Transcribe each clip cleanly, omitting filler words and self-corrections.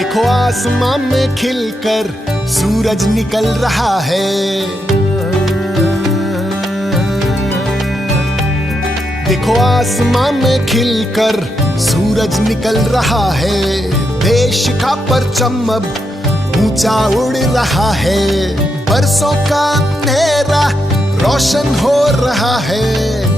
देखो आसमां में खिलकर सूरज निकल रहा है। देखो आसमां में खिलकर सूरज निकल रहा है। देश का परचम अब ऊंचा उड़ रहा है। बरसों का अंधेरा रोशन हो रहा है।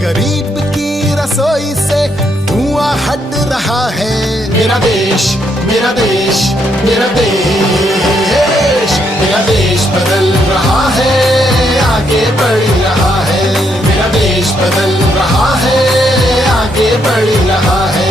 गरीब की रसोई से धुआं हट रहा है। मेरा देश, मेरा देश, मेरा देश, मेरा देश बदल रहा है, आगे बढ़ रहा है। मेरा देश बदल रहा है, आगे बढ़ रहा है।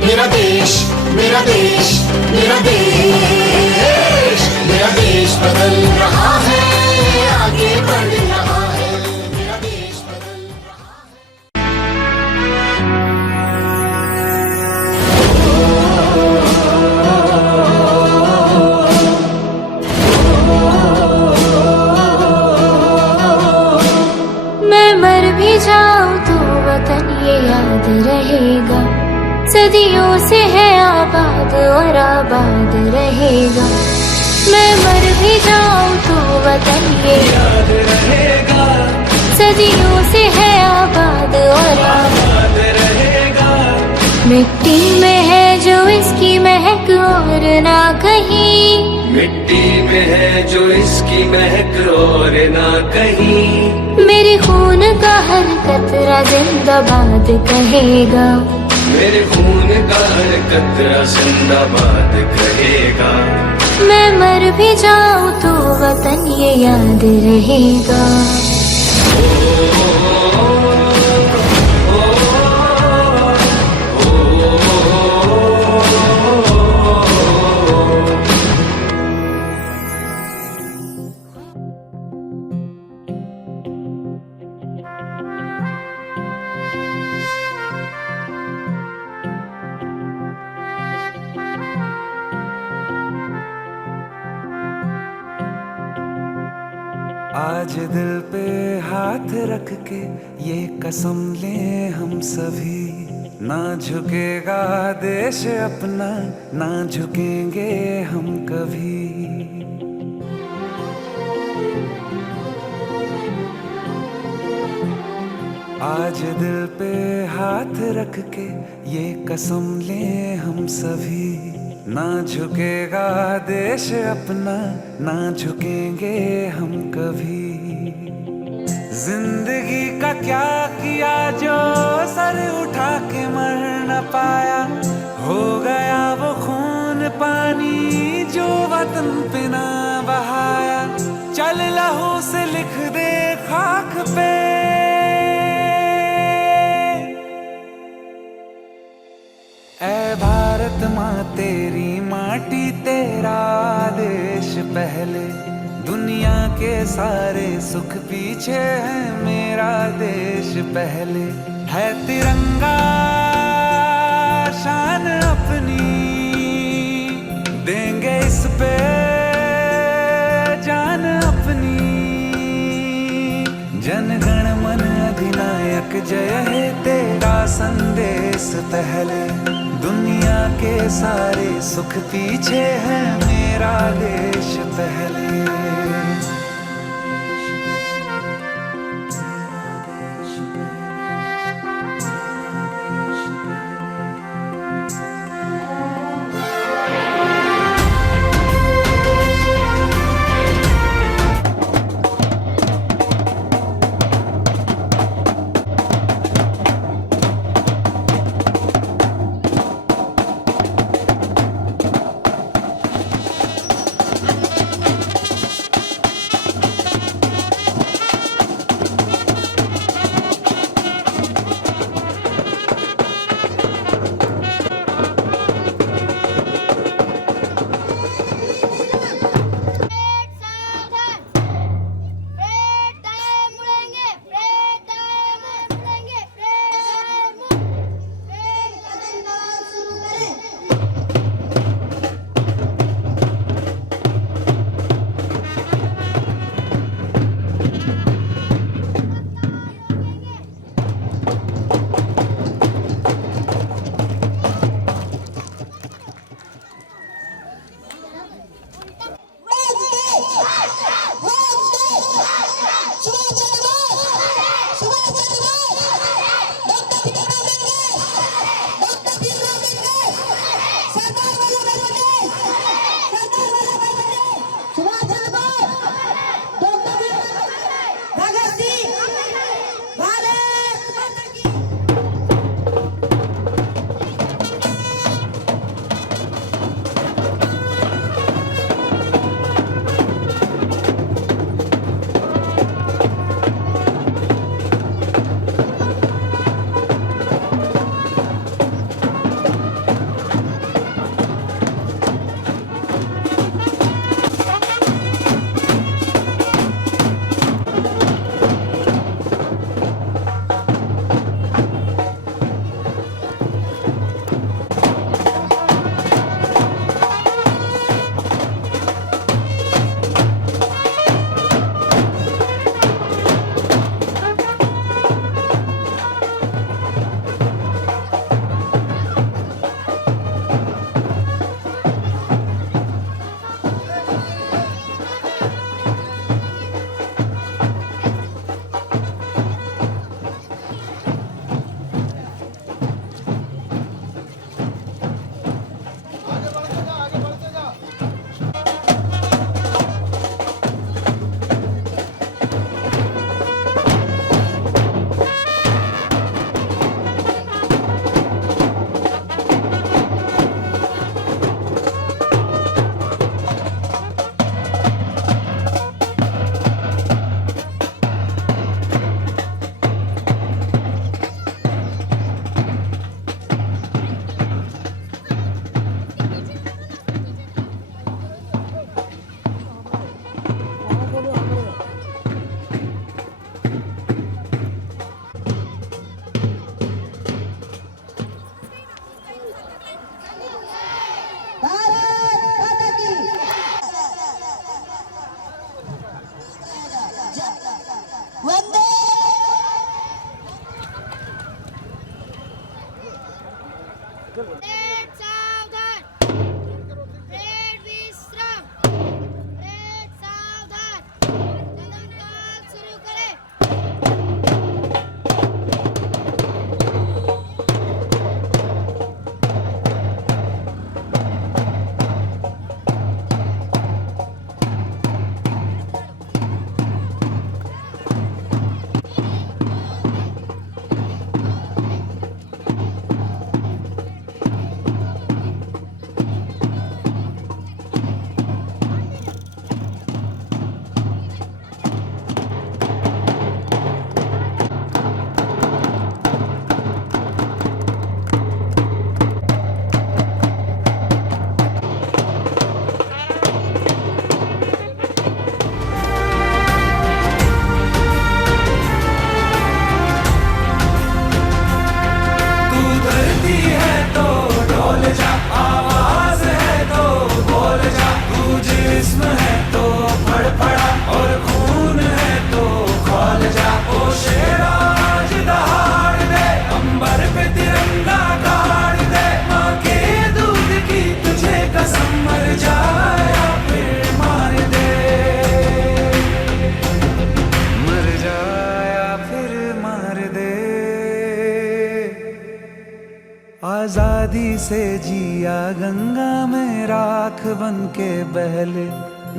मेरा देश, मेरा देश, मेरा देश, मेरा देश बदल रहा है, आगे बढ़ रहा है। मेरा देश बदल रहा है। मैं मर भी जाऊं तो वतन ये याद रहेगा। सदियों से है आबाद और आबाद रहेगा। मैं मर भी जाऊं तो वतन ये याद रहेगा। सदियों से है आबाद और आबाद रहेगा। मिट्टी में है जो इसकी महक और ना कहीं। मिट्टी में है जो इसकी महक और ना कहीं। मेरे खून का हर कतरा जिंदाबाद कहेगा। मेरे खून का हर कतरा जिंदाबाद कहेगा। मैं मर भी जाऊं तो वतन ये याद रहेगा। आज दिल पे हाथ रख के ये कसम ले हम सभी, ना झुकेगा देश अपना, ना झुकेंगे हम कभी। आज दिल पे हाथ रख के ये कसम ले हम सभी, ना झुकेगा देश अपना, ना झुकेंगे हम कभी। जिंदगी का क्या किया जो सर उठा के मर न पाया, हो गया वो खून पानी जो वतन पे ना बहाया। चल लहू से लिख दे खाक पे, ऐ भारत माँ तेरी माटी तेरा देश पहले, दुनिया के सारे सुख पीछे है मेरा देश पहले। है तिरंगा शान अपनी, देंगे इस पे जान अपनी। जन गण मन अधिनायक जय हे तेरा संदेश पहले, दुनिया के सारे सुख पीछे है मेरा देश पहले। रेड सावधान, रेड विश्राम, रेड सावधान, कदम ताल शुरू करें। तू धरती है तो डोल जा, आवाज है तो बोल जा, तू जिस्म है तो फड़फड़ा और खून है तो खोल जा। ओ शेरा आज दहाड़ दे, अंबर पे तिरंगा गाड़ दे, माँ के दूध की तुझे कसम, मर जाया फिर मार दे, मर जाया फिर मार दे। आजादी से जिया गंगा में राख बन के बहले,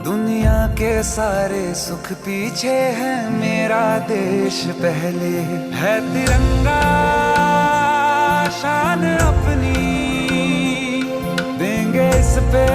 दुनिया के सारे सुख पीछे है, मेरा देश पहले है। तिरंगा शान अपनी देंगे इस पे,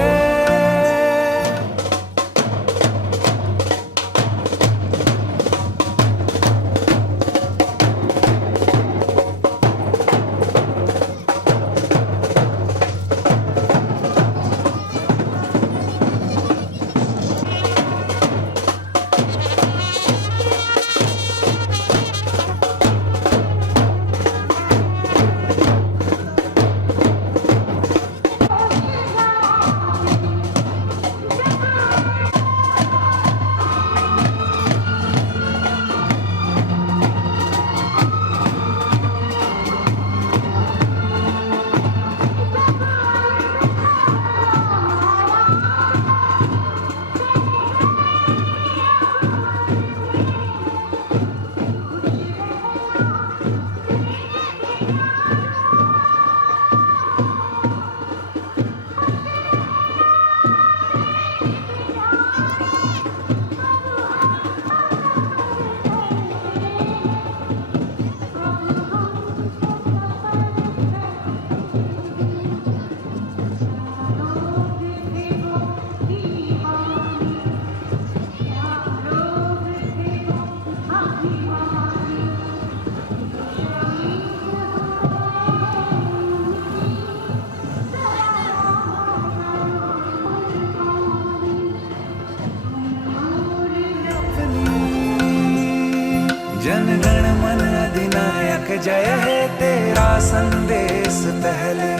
जनगण मन अधिनायक जय है तेरा संदेश पहले,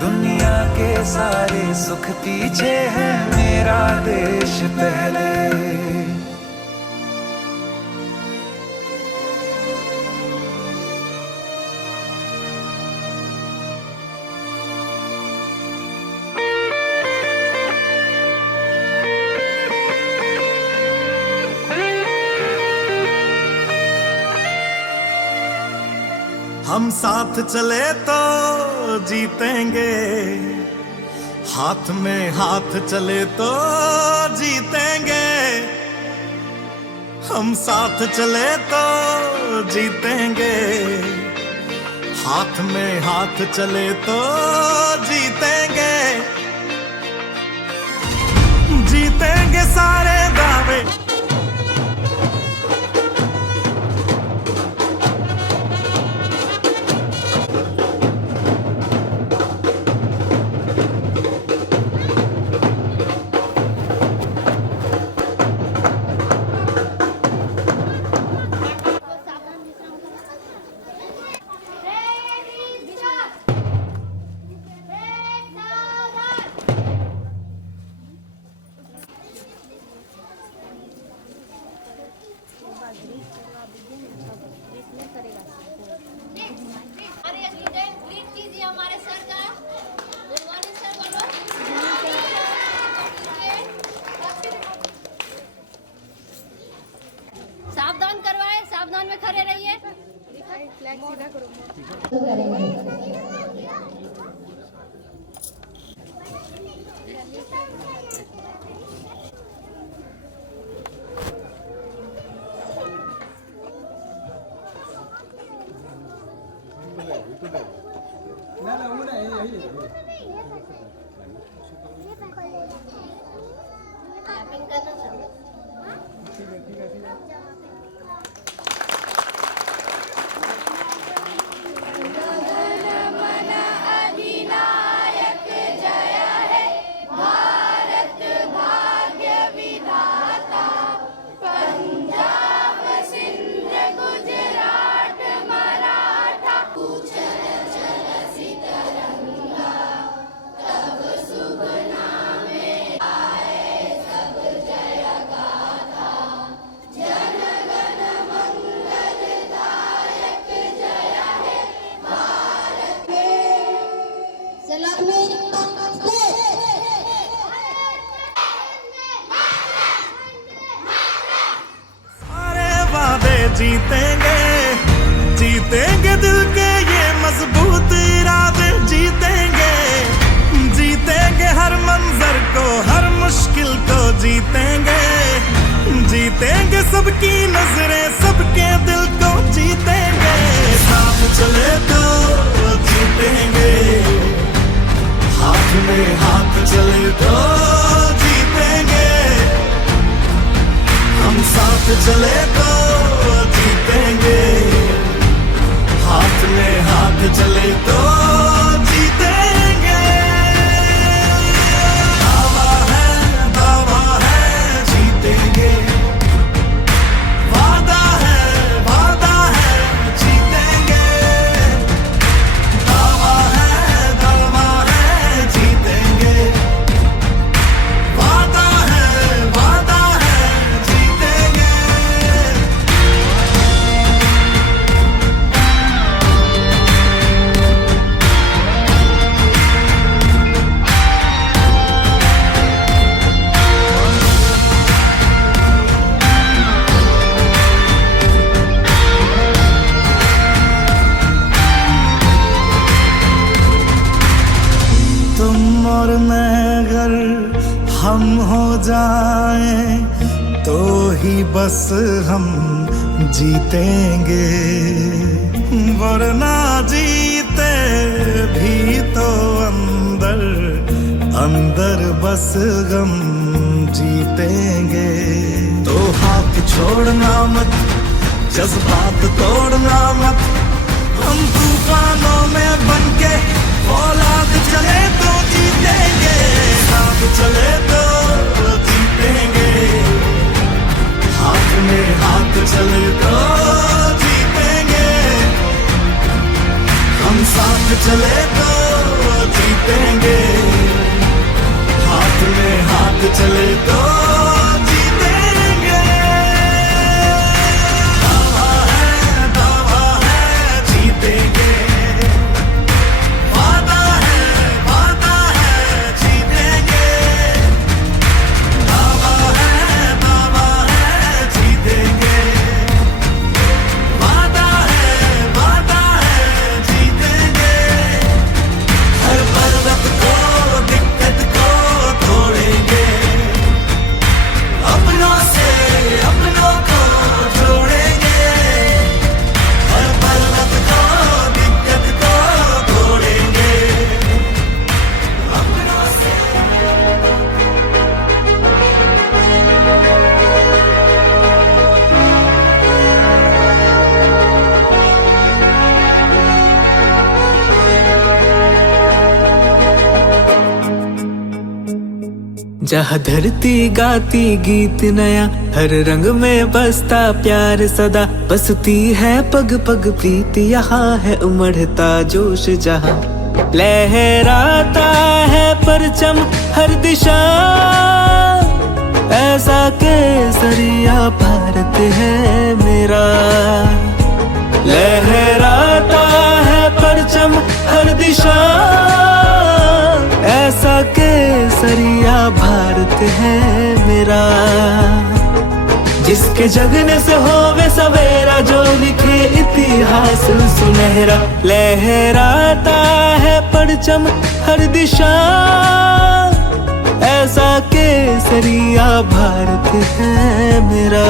दुनिया के सारे सुख पीछे है, मेरा देश पहले। हम साथ चले तो जीतेंगे, हाथ में हाथ चले तो जीतेंगे। हम साथ चले तो जीतेंगे, हाथ में हाथ चले तो जीतेंगे। जीतेंगे सारे दावे, खड़े रहिए। सारे वादे जीतेंगे, जीतेंगे दिल के ये मजबूत इरादे, जीतेंगे, जीतेंगे हर मंजर को, हर मुश्किल को जीतेंगे, जीतेंगे सबकी नजरें, सबके दिल को जीतेंगे। साथ चले तो जीतेंगे, हाथ में हाथ चले तो जीतेंगे, हम साथ चले तो जीतेंगे, हाथ में हाथ चले तो जीतेंगे। दावा है जीतेंगे, वादा है जीतेंगे, दावा है जीतेंगे, वादा है जीतेंगे। तुम और मैं अगर हम हो जाएं तो ही बस हम जीतेंगे, वरना जीते भी तो अंदर अंदर बस गम जीतेंगे। तो हाथ छोड़ना मत, जज्बात तोड़ना मत, हम तूफानों में बनके औलाद चले तो जीतेंगे, साथ चले तो जीतेंगे, हाथ में हाथ चले तो जीतेंगे, हम साथ चले तो जीतेंगे, हाथ में हाथ चले तो जीतेंगे। दावा है जीतेंगे, वादा है जीतेंगे, दावा है जीतेंगे, वादा है जीतेंगे। हर पर्वत को दिक्कत को तोड़ेंगे, अपनों से अपनों को जोड़ेंगे, हर पर्वत को दिक्कत को तोड़ेंगे, अपनों से। जहाँ धरती गाती गीत नया, हर रंग में बसता प्यार सदा, बसती है पग पग प्रीत, यहाँ है उमड़ता जोश जहाँ, लहराता है परचम हर दिशा, ऐसा केसरिया भारत है मेरा, लहराता है परचम हर दिशा, ऐसा केसरिया भारत है मेरा। जिसके जगने से होवे सवेरा, जो लिखे इतिहास सुनहरा। लहराता है परचम हर दिशा, ऐसा केसरिया भारत है मेरा,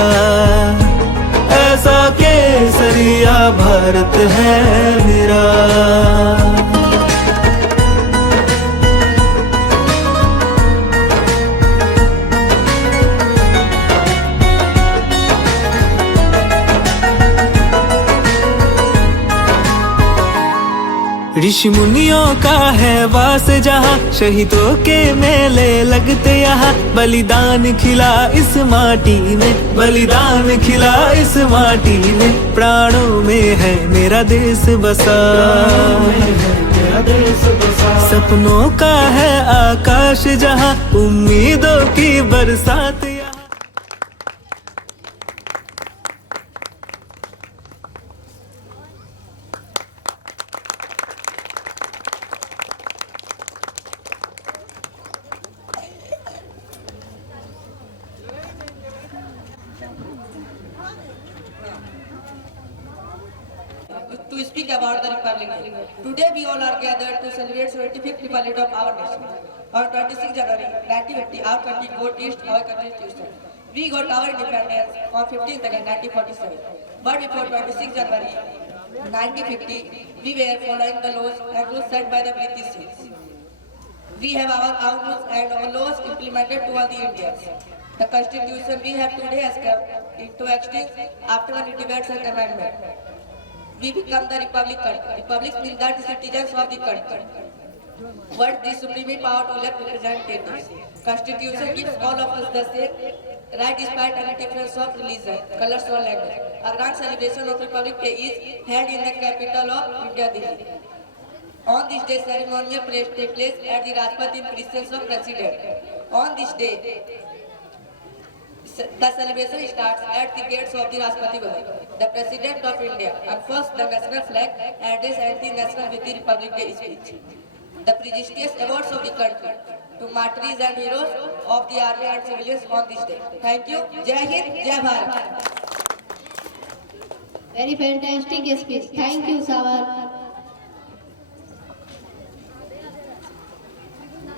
ऐसा केसरिया भारत है मेरा। ऋषि मुनियों का है वास जहाँ, शहीदों के मेले लगते यहाँ। बलिदान खिला इस माटी में, बलिदान खिला इस माटी में। प्राणों में है मेरा देश बसा, सपनों का है आकाश जहाँ, उम्मीदों की बरसात। To speak about the Republic Day. Today we all are gathered to celebrate 75th Republic of our nation. On 26 January 1950, our country got east our constitution. We got our independence on 15th August 1947. But before 26 January 1950, we were following the laws and rules set by the British. We have our own rules and our laws implemented to all the Indians. The constitution we have today has come into existence after many debates and amendments. We become the Republic country. Republics mean that the citizens of the country. What the supreme power to elect representatives. Constitution gives all of us the same right despite any difference of religion, colors or language. A grand celebration of Republic Day is held in the capital of India, Delhi. On this day, ceremonial prayer takes place at the Rajpath in presence of President. On this day, the celebration starts at the gates of the Rashtrapati Bhavan. The President of India unfurls the national flag and is anti-national with the Republic Day speech. The prestigious awards of the country to martyrs and heroes of the army and civilians on this day. Thank you. Jai Hind, Jai Bharat. Very fantastic speech. Thank you, Savar.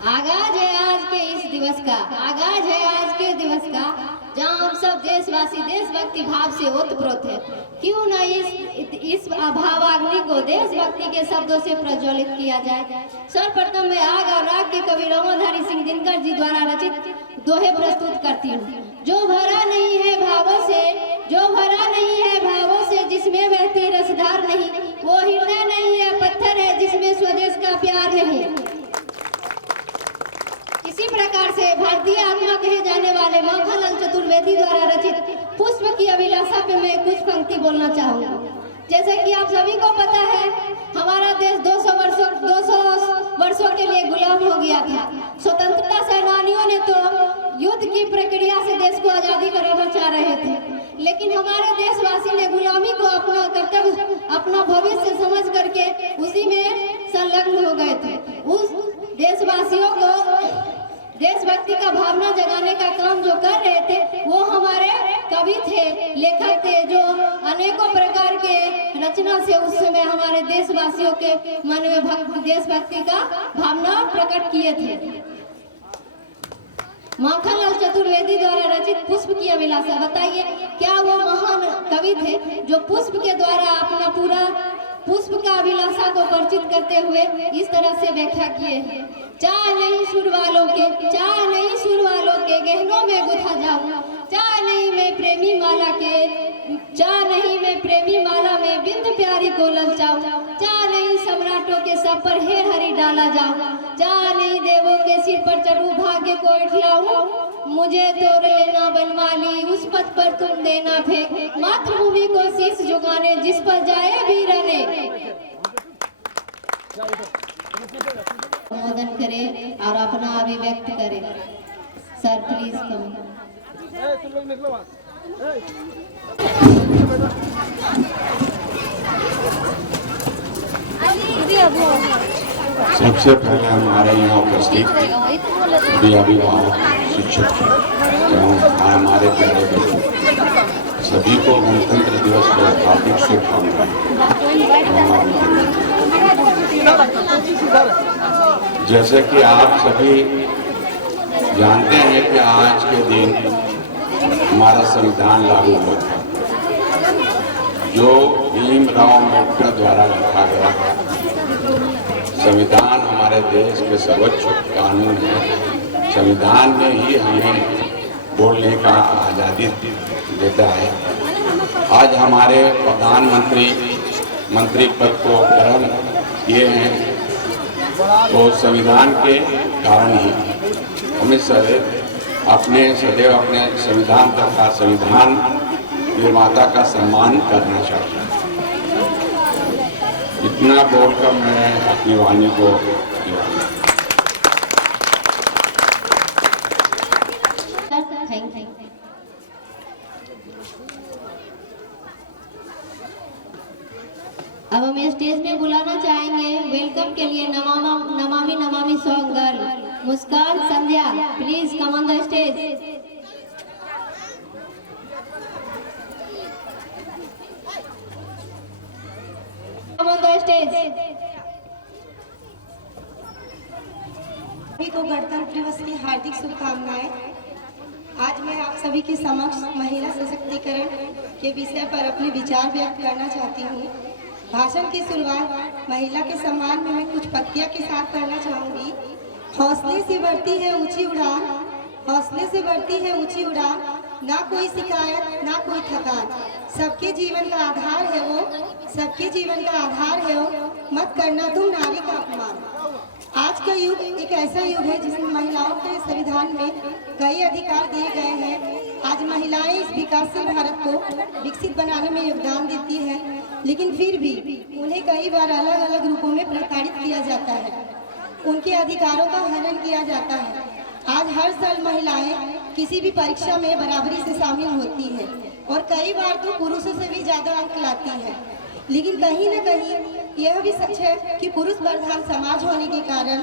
आगाज है आज के इस दिवस का, आगाज है आज के दिवस का, जहाँ हम सब देशवासी देशभक्ति भाव से ओतप्रोत है। क्यों न इस भावाग्नि को देशभक्ति के शब्दों से प्रज्वलित किया जाए। सर्वप्रथम मैं आग और राग के कवि रमणधारी सिंह दिनकर जी द्वारा रचित दोहे प्रस्तुत करती हूँ। जो भरा नहीं है भावों से, जो भरा नहीं है भावों से, जिसमें बहती रसधार नहीं, वो हृदय नहीं है, पत्थर है जिसमें स्वदेश का प्यार नहीं। इसी प्रकार से भारतीय आत्मा कहे जाने वाले माखनलाल चतुर्वेदी द्वारा रचित पुष्प की अभिलाषा पे मैं कुछ पंक्ति बोलना चाहूँगा। जैसे कि आप सभी को पता है, हमारा देश 200 वर्षों के लिए गुलाम हो गया था। स्वतंत्रता सेनानियों ने तो युद्ध की प्रक्रिया से देश को आजादी कराना चाह रहे थे, लेकिन हमारे देशवासी ने गुलामी को अपना कर्तव्य, अपना भविष्य समझ करके उसी में संलग्न हो गए थे। उस देशवासियों को देशभक्ति का भावना जगाने का काम जो कर रहे थे, वो हमारे कवि थे, लेखक थे, जो अनेकों प्रकार के रचना से उस समय हमारे देशवासियों के मन में देशभक्ति का भावना प्रकट किए थे। माखनलाल चतुर्वेदी द्वारा रचित पुष्प की अभिलाषा, बताइए क्या वो महान कवि थे जो पुष्प के द्वारा अपना पूरा पुष्प का अभिलाषा को परिचित करते हुए इस तरह से व्याख्या किए हैं। चाह नहीं सुर वालों के, चाह नहीं सुर वालों के गहनों में गुथा जाऊं, चाह नहीं मैं प्रेमी माला के, चाह नहीं मैं प्रेमी माला में बिंद प्यारी को ललचाऊं, चाह नहीं सम्राटों के सब पर हे हरि डाला जाऊं, चाह नहीं देवों के सिर पर चढ़ूं भाग्य को इठलाऊं, मुझे तोड़ लेना बनमाली उस पथ पर तुम देना फेंक, मातृभूमि को शीश झुकाने जिस पर जाए वीरने। अनुमोदन करें और अपना अभिव्यक्त करें। Sir please come. सबसे पहले हमारे यहाँ उपस्थित भी अभिभावक, शिक्षक एवं हमारे प्यारे बच्चों सभी को गणतंत्र दिवस पर हार्दिक शुभकामनाएं। जैसे कि आप सभी जानते हैं कि आज के दिन हमारा संविधान लागू हुआ था, जो भीमराव अम्बेडकर द्वारा लिखा गया था। संविधान हमारे देश के सर्वोच्च कानून है। संविधान में ही हमें बोलने का आज़ादी देता है। आज हमारे प्रधानमंत्री मंत्री पद को ग्रहण किए हैं तो संविधान के कारण ही हमें सदैव अपने संविधान तथा संविधान निर्माता का सम्मान करना चाहिए। इतना बोलकर मैं अपनी वाणी को अब हम स्टेज में बुलाना चाहेंगे वेलकम के लिए Namami Namami song girl Muskan Sandhya, please come on the stage. Come on the stage. सभी को गणतंत्र दिवस की हार्दिक शुभकामनाएं। आज मैं आप सभी के समक्ष महिला सशक्तिकरण के विषय पर अपने विचार व्यक्त करना चाहती हूँ। भाषण की शुरुआत महिला के सम्मान में मैं कुछ पंक्तियां के साथ करना चाहूंगी। हौसले से बढ़ती है ऊंची उड़ान, हौसले से बढ़ती है ऊंची उड़ान, ना कोई शिकायत ना कोई थकान, सबके जीवन का आधार है वो, सबके जीवन का आधार है वो, मत करना तुम नारी का अपमान। आज का युग एक ऐसा युग है जिसमें महिलाओं के संविधान में कई अधिकार दिए गए हैं। आज महिलाएं इस विकासशील भारत को विकसित बनाने में योगदान देती हैं, लेकिन फिर भी उन्हें कई बार अलग अलग रूपों में प्रताड़ित किया जाता है, उनके अधिकारों का हनन किया जाता है। आज हर साल महिलाएं किसी भी परीक्षा में बराबरी से शामिल होती हैं और कई बार तो पुरुषों से भी ज्यादा अंक लाती हैं, लेकिन कहीं न कहीं यह भी सच है कि पुरुष प्रधान समाज होने के कारण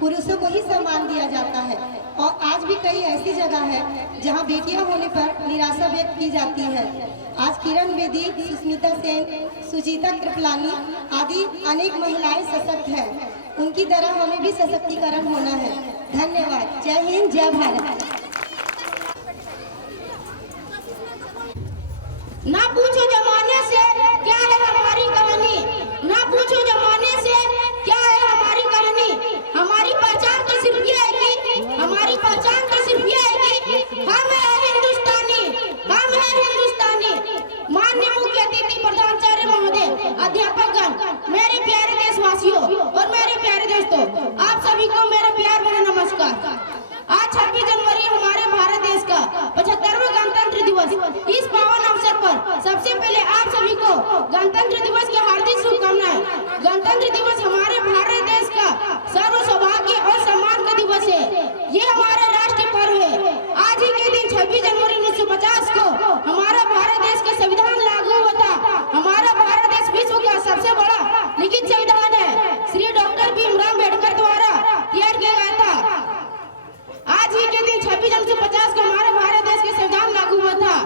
पुरुषों को ही सम्मान दिया जाता है। और आज भी कई ऐसी जगह है जहां बेटियां होने पर निराशा व्यक्त की जाती है। आज किरण बेदी, सुष्मिता सेन, सुजीता कृपलानी आदि अनेक महिलाएं सशक्त हैं। उनकी तरह हमें भी सशक्तिकरण होना है। धन्यवाद। जय हिंद, जय भारत। ना पूछो जमाने से क्या है हमारी कहानी, ना पूछो जमाने से क्या है हमारी कहानी। हमारी पहचान तो सिर्फ ये है कि हमारी पहचान तो सिर्फ ये है कि हम हैं हिंदुस्तानी, हम हैं हिंदुस्तानी। माननीय मुख्य अतिथि प्रधानाचार्य महोदय, अध्यापकगण, मेरे प्यारे देशवासियों और मेरे प्यारे दोस्तों, आप सभी को मेरा प्यार भरा नमस्कार। आज 26 जनवरी हमारे भारत देश का 75वां गणतंत्र दिवस। इस पावन अवसर पर सबसे पहले आप सभी को गणतंत्र दिवस की हार्दिक शुभकामनाएं। गणतंत्र दिवस हमारे भारत देश का सर्व सौभाग्य और सम्मान का दिवस है। ये हमारा राष्ट्रीय पर्व है। आज ही के दिन 26 जनवरी 1950 को हमारा भारत देश का संविधान लागू हुआ था। हमारा भारत देश विश्व का सबसे बड़ा लिखित संविधान है, श्री डॉक्टर भीमराव अम्बेडकर द्वारा तैयार किया गया था। आज ही के दिन 26 जनवरी 1950 को हमारे भारत देश के संविधान लागू हुआ था।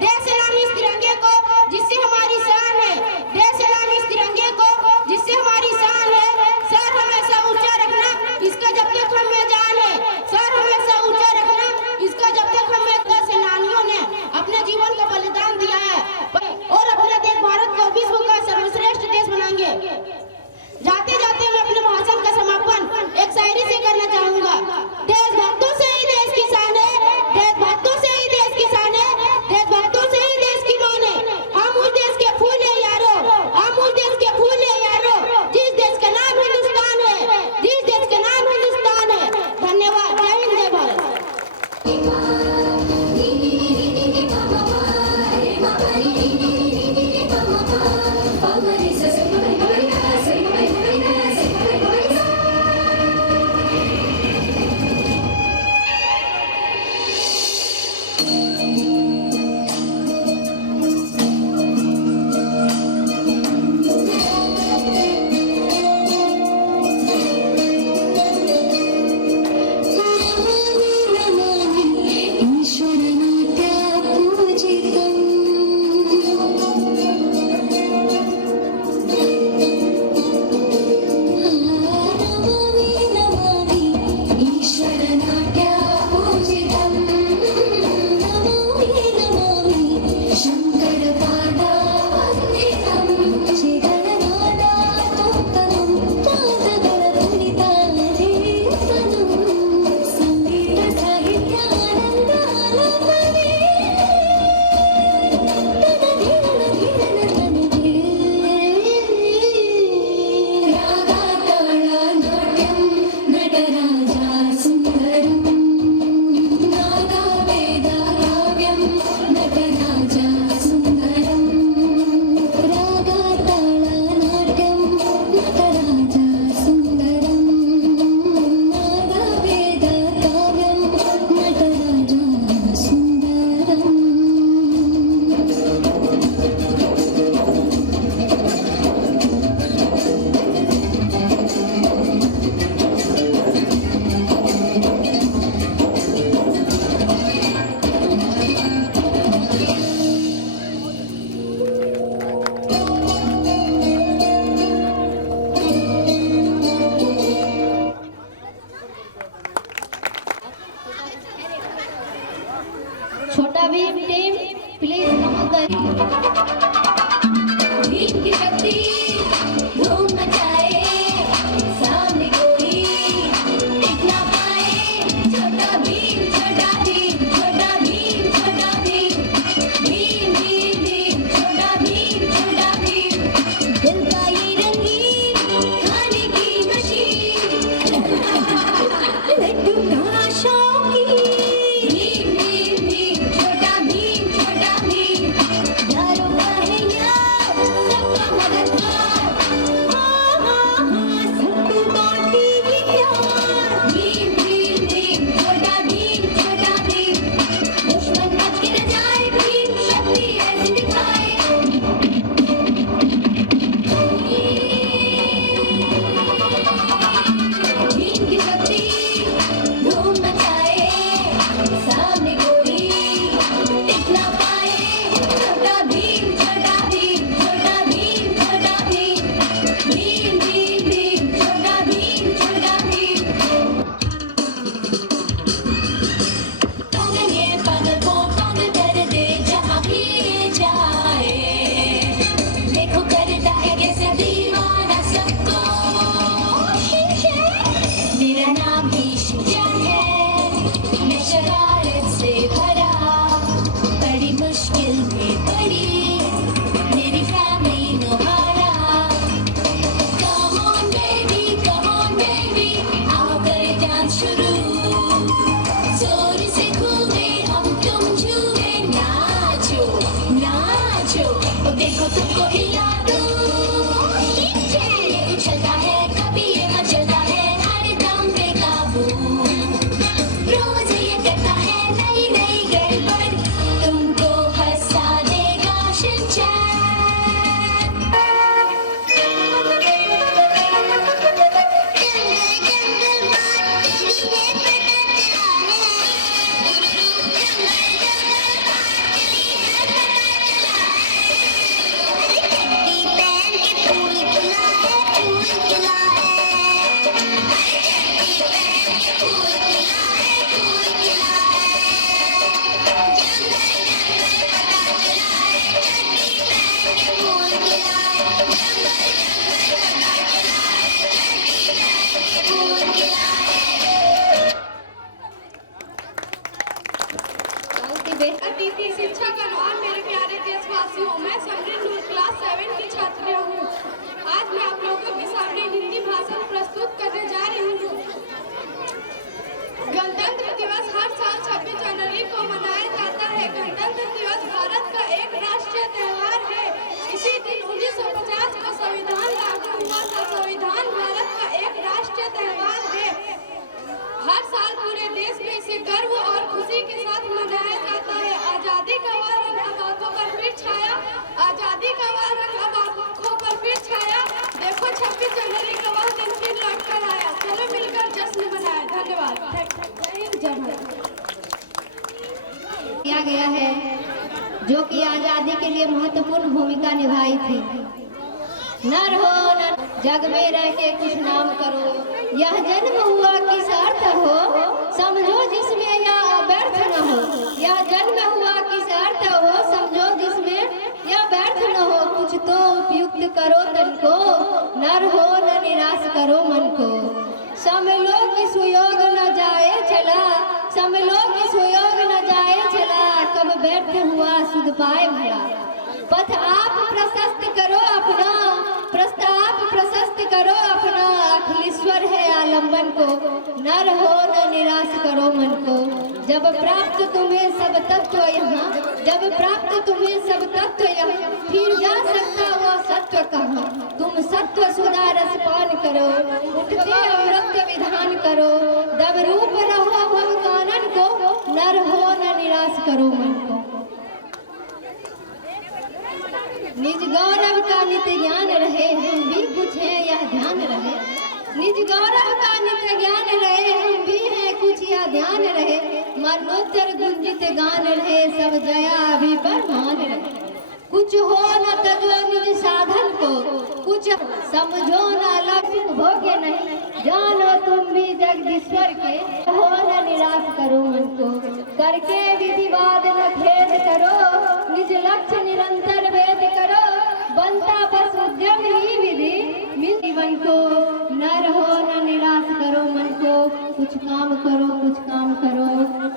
देश सलामी इस तिरंगे को जिससे हमारी शान है, देश सलामी इस तिरंगे को जिससे हमारी शान है। सर हमेशा ऊंचा रखना, इसका जब तक हमें जान है। सर हमेशा ऊंचा रखना, इसका जब तक हमें सेनानियों ने अपने जीवन का बलिदान दिया है और अपने देश भारत को विश्व का सर्वश्रेष्ठ देश बनाएंगे। जाते जाते मैं अपने भाषण का समापन एक शायरी से करना चाहूंगा। देशभक्तों से ही देश की शान है, देशभक्तों से ही देश की शान है, देशभक्तों से ही देश की मान है। हम उस देश के फूल है यारो, हम उस देश के फूल है यारो, जिस देश का नाम हिंदुस्तान है, जिस देश का नाम हिंदुस्तान है। धन्यवाद। जय हिंद, जय भारत। भीम की शक्ति धूम मचाए, सामने कोई टिक ना पाए। छोटा भीम, छोटा भीम, छोटा भीम, छोटा भीम, भीम भीम भीम, छोटा भीम, छोटा भीम। दिल का ये रंगीन खाने की मशीन, लड्डू का शौकीन। भीम भीम भीम, छोटा भीम, छोटा भीम। यारों का है यार, सबका मददगार। सबको बांटे ये प्यार। भीम भीम भीम, छोटा भीम, छोटा भीम। दुश्मन बच के न जाए, भीम शक्ति ऐसी दिखाए। भीम की शक्ति धूम मचाए, सामने कोई टिक ना पाए। छोटा भीम, छोटा भीम, छोटा भीम, छोटा भीम, भीम भीम भीम, छोटा भीम, छोटा भीम। पागल ये पागल को पागल कर दे, जहाँ भी ये जाए। देखो करता है कैसे दीवाना सबको। मेरा नाम भी शिजा है, मैं शरारत से भरा, बड़ी मुश्किल में पड़ी मेरी फैमिली नोहारा। Come on baby, आओ करें डांस शुरू। जोर से घूमे हम तुम झूमे, नाचो नाचो, ओ देखो तुमको हिला दूं। ये उछलता है, कभी ये मचलता है, हर दम बेकाबू। रोज ये करता है नई नई गड़बड़, तुमको हंसा देगा शिनचैन। अतिथि शिक्षा गणवान, मेरे प्यारे देशवासियों, मैं समरिन नूर क्लास 7 की छात्रा हूँ। आज मैं आप लोगों के सामने हिंदी भाषण प्रस्तुत करने जा रही हूँ। गणतंत्र दिवस हर साल 26 जनवरी को मनाया जाता है। गणतंत्र दिवस भारत का एक राष्ट्रीय त्योहार है। इसी दिन 1950 को संविधान लागू हुआ था। संविधान भारत का एक राष्ट्रीय त्योहार है। हर साल पूरे देश में इसे गर्व और खुशी के साथ मनाया जाता है। आजादी का वह रंग अब आंखों पर फिर छाया, आजादी का वह रंग अब आंखों पर फिर छाया। देखो 26 जनवरी का वह दिन फिर लौट कर आया। चलो मिलकर जश्न मनाएं। धन्यवाद। जय हिंद, जय भारत। किया गया है, जो कि आजादी के लिए महत्वपूर्ण भूमिका निभाई थी। नर हो न जग में रह के कुछ नाम करो, यह जन्म हुआ किस अर्थ हो, समझो जिसमें या व्यर्थ न हो। यह जन्म हुआ किस अर्थ हो, समझो जिसमें या व्यर्थ न हो। कुछ तो उपयुक्त करो तन को, नर हो न निराश करो मन को। समलो कि सुयोग न जाए चला, समलो कि सुयोग न जाए चला, कब व्यर्थ हुआ सुध पाए भला। पथ आप प्रशस्त करो अपना, प्रस्ताव प्रशस्त करो अपना, अखिलेश्वर है आलम्बन को। नर हो न निराश करो मन को। जब प्राप्त तुम्हें सब तत्व यहाँ, जब प्राप्त तुम्हें सब तत्व यहाँ, फिर जा सकता वो सत्व कहाँ। तुम सत्व सुधा रस पान करो, उठते अमृत विधान करो। दब रूप रहो भव कानन को, नर हो न निराश करो मन को। निज गौरव का नित्य ज्ञान रहे, हम भी कुछ है यह ध्यान रहे। निज गौरव का नित्य ज्ञान रहे, हम भी है कुछ यह ध्यान रहे। मरणोत्तर गुंजित गान रहे, सब जया अभी परमान रहे। कुछ हो न तजो निज साधन को, कुछ समझो न लक्ष्य भोगे नहीं। जानो तुम भी जगदीश्वर के, हो न निराश करो मन को। करके विधिवाद न खेद करो, निज लक्ष्य निरंतर वेद करो, बनता बस उद्यम ही विधि, मिल जीवन को न रहो न निराश करो मन को, कुछ काम करो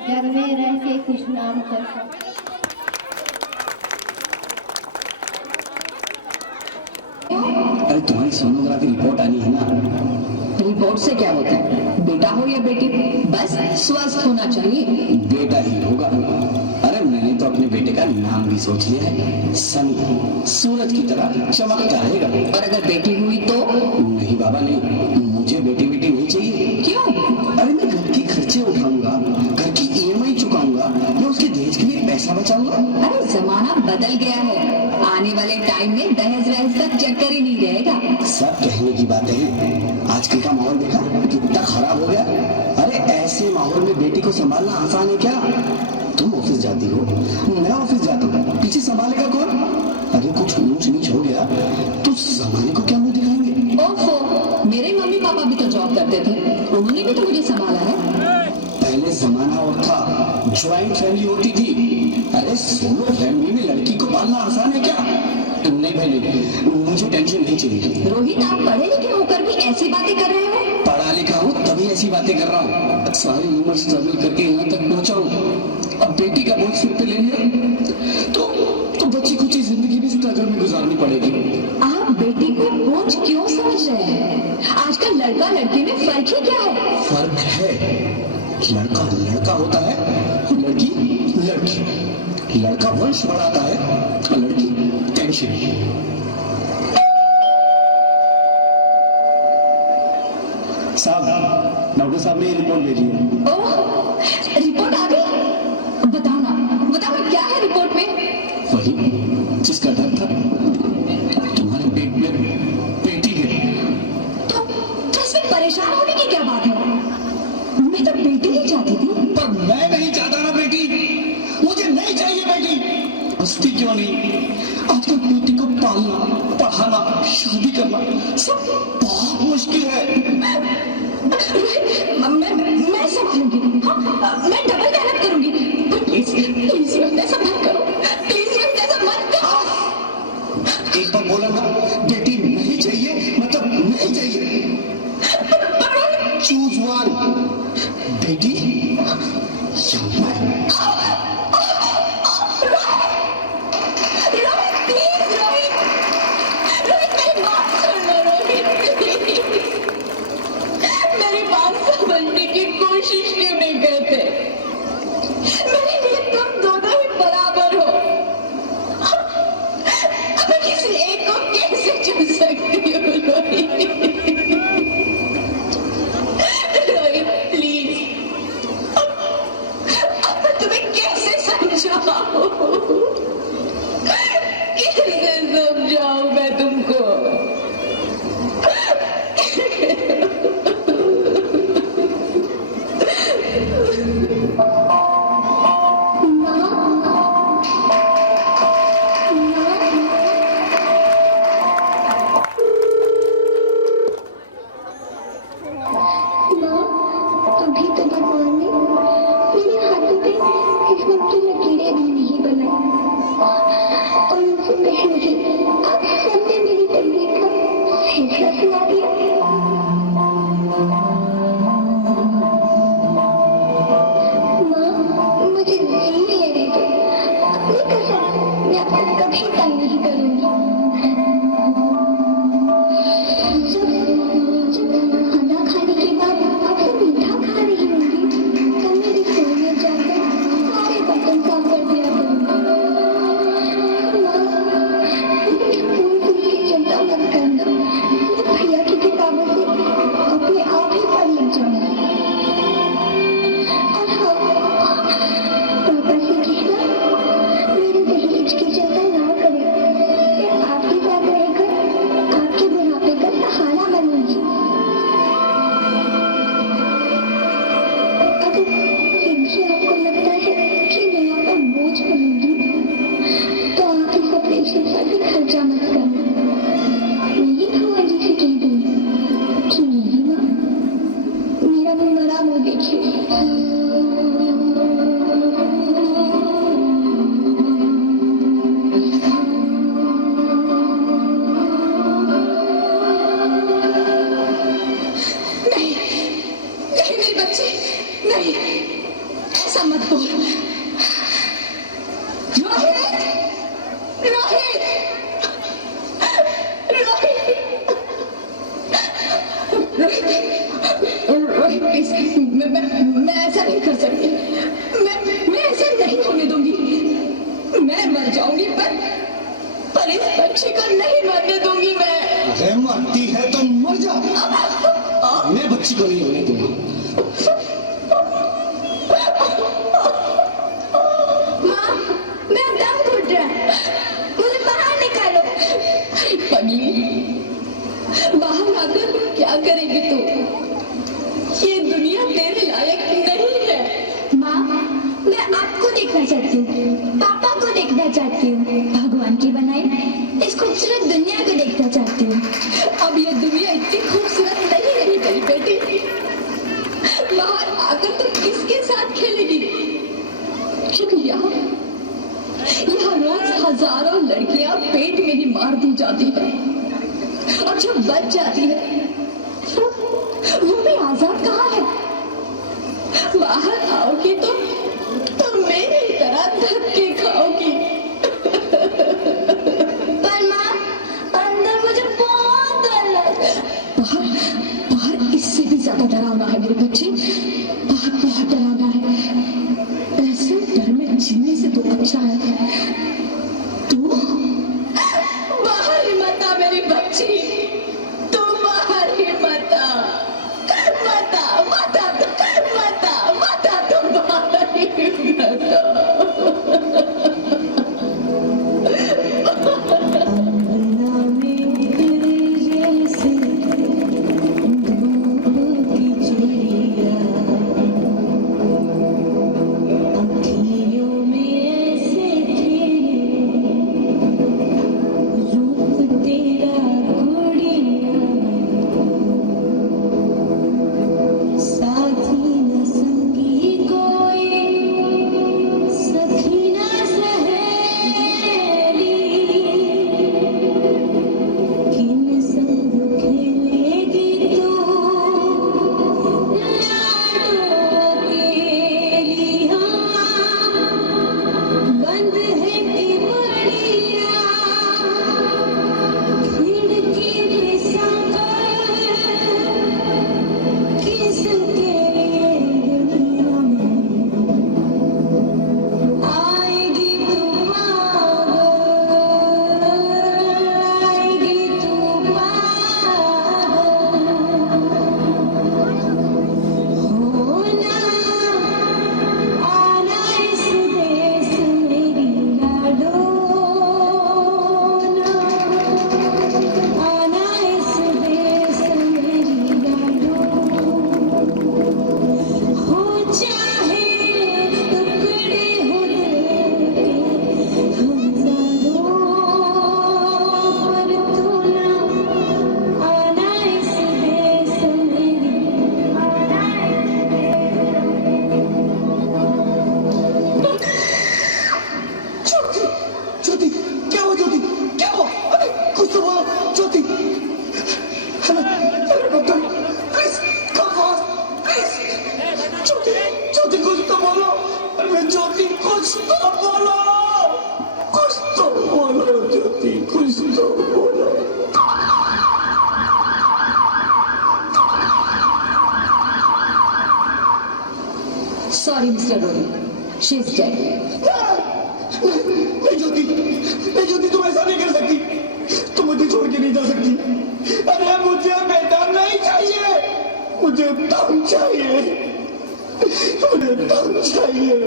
जग में रह के कुछ नाम करो। अरे तुम्हारी सोनोग्राफी रिपोर्ट आनी है ना। रिपोर्ट से क्या होता है? बेटा हो या बेटी, बस स्वस्थ होना चाहिए। बेटा ही होगा। अरे मैंने तो अपने बेटे का नाम भी सोच लिया है, सनी, सूरज की तरह चमकता रहेगा। और अगर बेटी हुई तो? नहीं बाबा नहीं, मुझे बेटी नहीं चाहिए। क्यों? अरे मैं घर के खर्चे उठाऊंगा, घर की EMI चुकाऊंगा, मैं उसके दहेज के लिए पैसा बचाऊंगा। अरे जमाना बदल गया है, आने वाले टाइम में दहेज वहेज का चक्कर ही नहीं रहेगा। सब कहने की बातें हैं, आजकल का माहौल देखा कितना खराब हो गया। अरे ऐसे माहौल में बेटी को संभालना आसान है क्या? तुम ऑफिस जाती हो, मैं ऑफिस जाता हूँ, पीछे संभालेगा कौन? अगर कुछ ऊंच नीच हो गया तो जमाने को क्या मुंह दिखाएंगे? ओफो, मेरे मम्मी पापा भी तो जॉब करते थे, उन्होंने भी तो मुझे संभाला है। पहले जमाना और था, ज्वाइंट फैमिली होती थी। अरे सोलो फैमिली में लड़की को पालना आसान है क्या? नहीं भाई नहीं, मुझे टेंशन नहीं चाहिए। रोहित, आप पढ़े लिखे होकर भी ऐसी बातें कर रहे हो? पढ़ा लिखा हूँ तभी ऐसी बातें कर रहा हूँ। सारी उम्र स्ट्रगल करके यहाँ तक पहुँचा हूँ, अब बेटी का बोझ सिर पे ले लिया तो बच्ची कुछ जिंदगी भी स्ट्रगल में गुजारनी पड़ेगी। आप बेटी को बोझ क्यों समझ रहे हैं? आजकल लड़का लड़की में फर्क ही क्या है? फर्क है, लड़का लड़का होता है, लड़की लड़की। लड़का वंश बढ़ाता है, लड़की टेंशन। साहब, डॉक्टर साहब ने ये रिपोर्ट भेजी है। ओह, रिपोर्ट आ गई? बताओ ना क्या है रिपोर्ट में? वही जिसका डर था, तुम्हारे पेट में बेटी है। तो इसमें परेशान होने की क्या बात है? मैं तो बेटी ही चाहती थी। पर मैं नहीं चाहता ना बेटी, मुझे नहीं चाहिए बेटी। हंसती क्यों नहीं? आजकल बेटी को पालना, पढ़ाना, शादी करना सब बहुत मुश्किल है। मैं संभालूंगी, मैं डबल मेहनत करूंगी। प्लीज ऐसा मत करो, प्लीज ऐसा मत करो। एक बार बोला ना, बेटी नहीं चाहिए मतलब नहीं चाहिए। चूज वन, बेटी या मैं। कोशिश क्यों नहीं करते? मेरे लिए तुम दोनों ही बराबर हो। मैं किसी एक को कैसे चुन सकती हूँ? रोहित प्लीज, मैं तुम्हें कैसे समझाऊं? कैसे समझाऊं मैं तुमको? आपकी रोहित प्लीज, मैं ऐसा नहीं कर सकती। मैं ऐसा नहीं होने दूंगी। मैं मर जाऊंगी पर इस बच्चे को नहीं मरने दूंगी मैं। अरे मरती है तो मर जा। मैं बच्ची को नहीं होने दूंगा। माँ, मैं दम घुट रहा है, मुझे बाहर निकालो। पगली, बाहर आकर क्या करेगी तू? ये दुनिया तेरे लायक नहीं है। माँ, मैं आपको देखना चाहती हूँ, पापा को देखना चाहती हूँ, भगवान की बनाई इस खूबसूरत दुनिया को देखना चाहती हूँ। अब ये दुनिया इतनी खूबसूरत नहीं रही मेरी बेटी। बाहर आकर तुम किसके साथ खेलेगी? क्योंकि यहाँ रोज हजारों लड़कियां पेट में ही मार दी जाती है, और जो बच जाती है वो भी आजाद कहाँ है? बाहर आओगी तो मेरी तरह धक्के खाओगी। पर माँ, अंदर मुझे बहुत डर लग रहा है। बाहर इससे भी ज्यादा डरावना है मेरे बच्चे। बहुत डरावना है। ऐसे डर में जीने से तो अच्छा है तू बाहर ही मत आ मेरी बच्ची। तू बाहर ही मत आ, तू बाहर ही मत आ। Sorry, Mr. Rohit. She's dead. ज्योति तुम ऐसा नहीं कर सकती। तुम मुझे छोड़ के नहीं जा सकती। अरे मुझे बेटा नहीं चाहिए, मुझे दम चाहिए, मुझे दम चाहिए।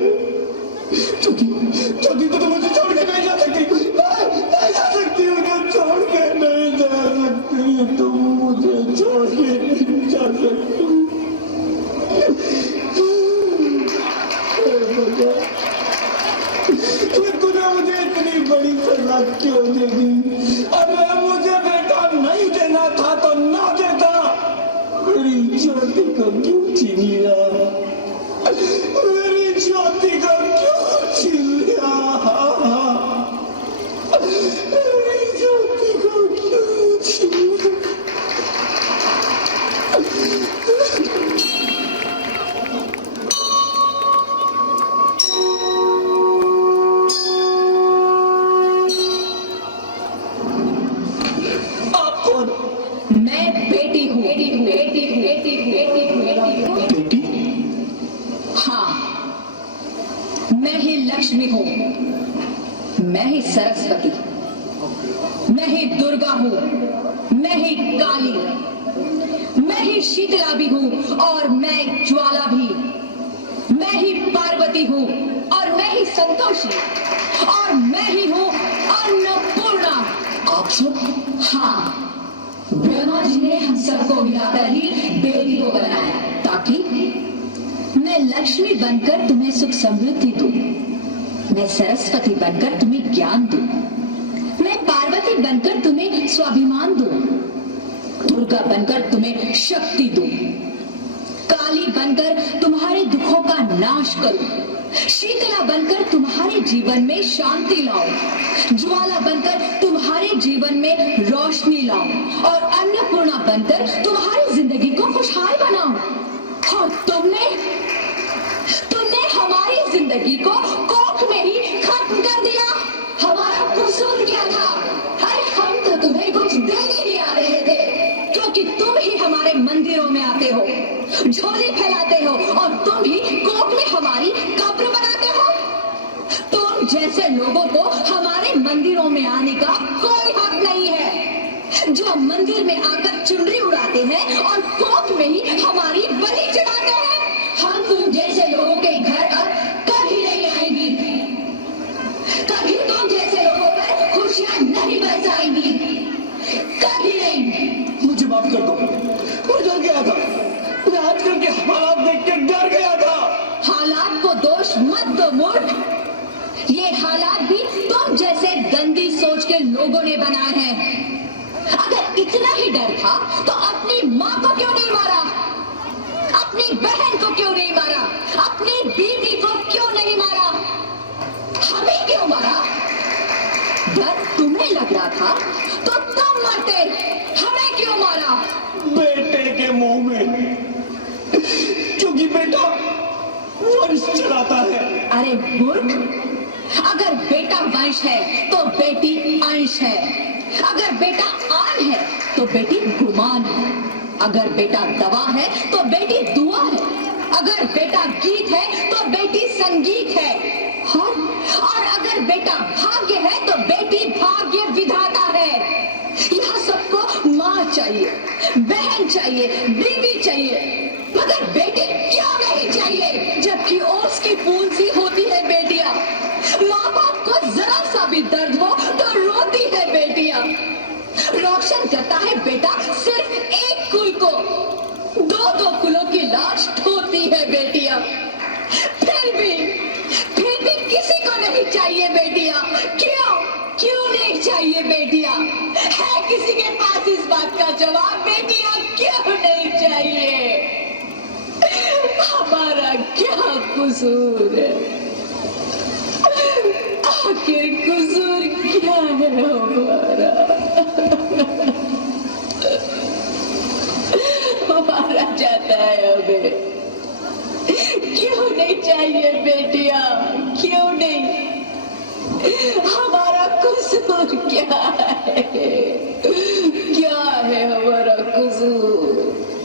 ज्योति तो तुम मुझे छोड़ के नहीं जा सकती। नहीं जा सकती, मुझे छोड़ के नहीं जा सकती। तुम मुझे छोड़ के नहीं जा सकती। तूने मुझे इतनी बड़ी सजा क्यों दे दी? अरे मुझे बेटा नहीं देना था तो ना देता। मेरी ज्योति को क्यों छीन लिया? मेरी ज्योति को क्यों छीन लिया? मेरी ज्योति को क्यों छीन लिया? लक्ष्मी हूँ, मैं ही सरस्वती, मैं ही दुर्गा हूँ, मैं ही काली, मैं ही शीतला भी हूँ और मैं ज्वाला भी, मैं ही पार्वती हूँ और मैं ही संतोषी और मैं ही हूँ अन्नपूर्णा। आप सब? हाँ, ब्रह्मा जी ने हम सबको मिलाकर ही बेटी को बनाया ताकि मैं लक्ष्मी बनकर तुम्हें सुख समृद्धि दूं, मैं सरस्वती बनकर तुम्हें ज्ञान दूं, मैं पार्वती बनकर तुम्हें स्वाभिमान दूं, दुर्गा बनकर तुम्हें शक्ति दूं, काली बनकर तुम्हारे दुखों का नाश करूं, शीतला बनकर तुम्हारे जीवन में शांति लाऊं, ज्वाला बनकर तुम्हारे जीवन में रोशनी लाऊं और अन्नपूर्णा बनकर तुम्हारी जिंदगी को खुशहाल बनाऊं। और तुमने हमारी जिंदगी को कोख में ही खत्म कर दिया। हमारा कसूर क्या था? अरे हम तो तुम्हें कुछ देने नहीं आ रहे थे, क्योंकि तुम ही हमारे मंदिरों में आते हो, झोली फैलाते हो और तुम ही कोख में हमारी कब्र बनाते हो। तुम जैसे लोगों को हमारे मंदिरों में आने का कोई हक नहीं है, जो मंदिर में आकर चुनरी उड़ाते हैं और कोख में ही हमारी बलि चढ़ाते हैं। हम तुम जैसे लोगों के घर अब कभी नहीं आएंगी, कभी तुम जैसे लोगों पर खुशियां नहीं बरसाएंगी, कभी नहीं। मुझे माफ कर दो, मैं डर गया था, मैं आजकल के हालात देख के डर गया था। हालात को दोष मत दो मूर्ख, ये हालात भी तुम जैसे गंदी सोच के लोगों ने बनाए हैं। अगर इतना ही डर था तो अपनी माँ को क्यों नहीं मारा, अपनी बहन को क्यों नहीं मारा, अपनी बीवी को क्यों नहीं मारा, हमें क्यों मारा? डर तुम्हें लग रहा था तो तुम मरते, हमें क्यों मारा? बेटे के मुंह में, क्योंकि बेटा वंश चढ़ाता है। अरे मूर्ख, अगर बेटा वंश है तो बेटी अंश है, अगर बेटा आन है तो बेटी गुमान है, अगर बेटा दवा है तो बेटी दुआ है, अगर बेटा गीत है तो बेटी संगीत है, और अगर बेटा भाग्य है तो बेटी भाग्य विधाता है। यहाँ सबको माँ चाहिए, बहन चाहिए, बीवी चाहिए, मगर बेटी क्यों नहीं चाहिए? जबकि ओस की फूल सी होती है बेटियां, माँ बाप को जरा सा भी दर्द हो तो रोती है बेटियां। रोशन करता है बेटा सिर्फ एक कुल को, दो कुलों की लाश ढोती है बेटियां। फिर भी किसी को नहीं चाहिए बेटियां। क्यों नहीं चाहिए बेटियां? है किसी के पास इस बात का जवाब? बेटियां क्यों नहीं चाहिए? हमारा क्या कसूर है? आखिर कसूर क्या है हमारा? हमारा जाता है हमें। क्यों नहीं चाहिए बेटियां? क्यों नहीं? हमारा कसूर क्या है? क्या है हमारा कसूर?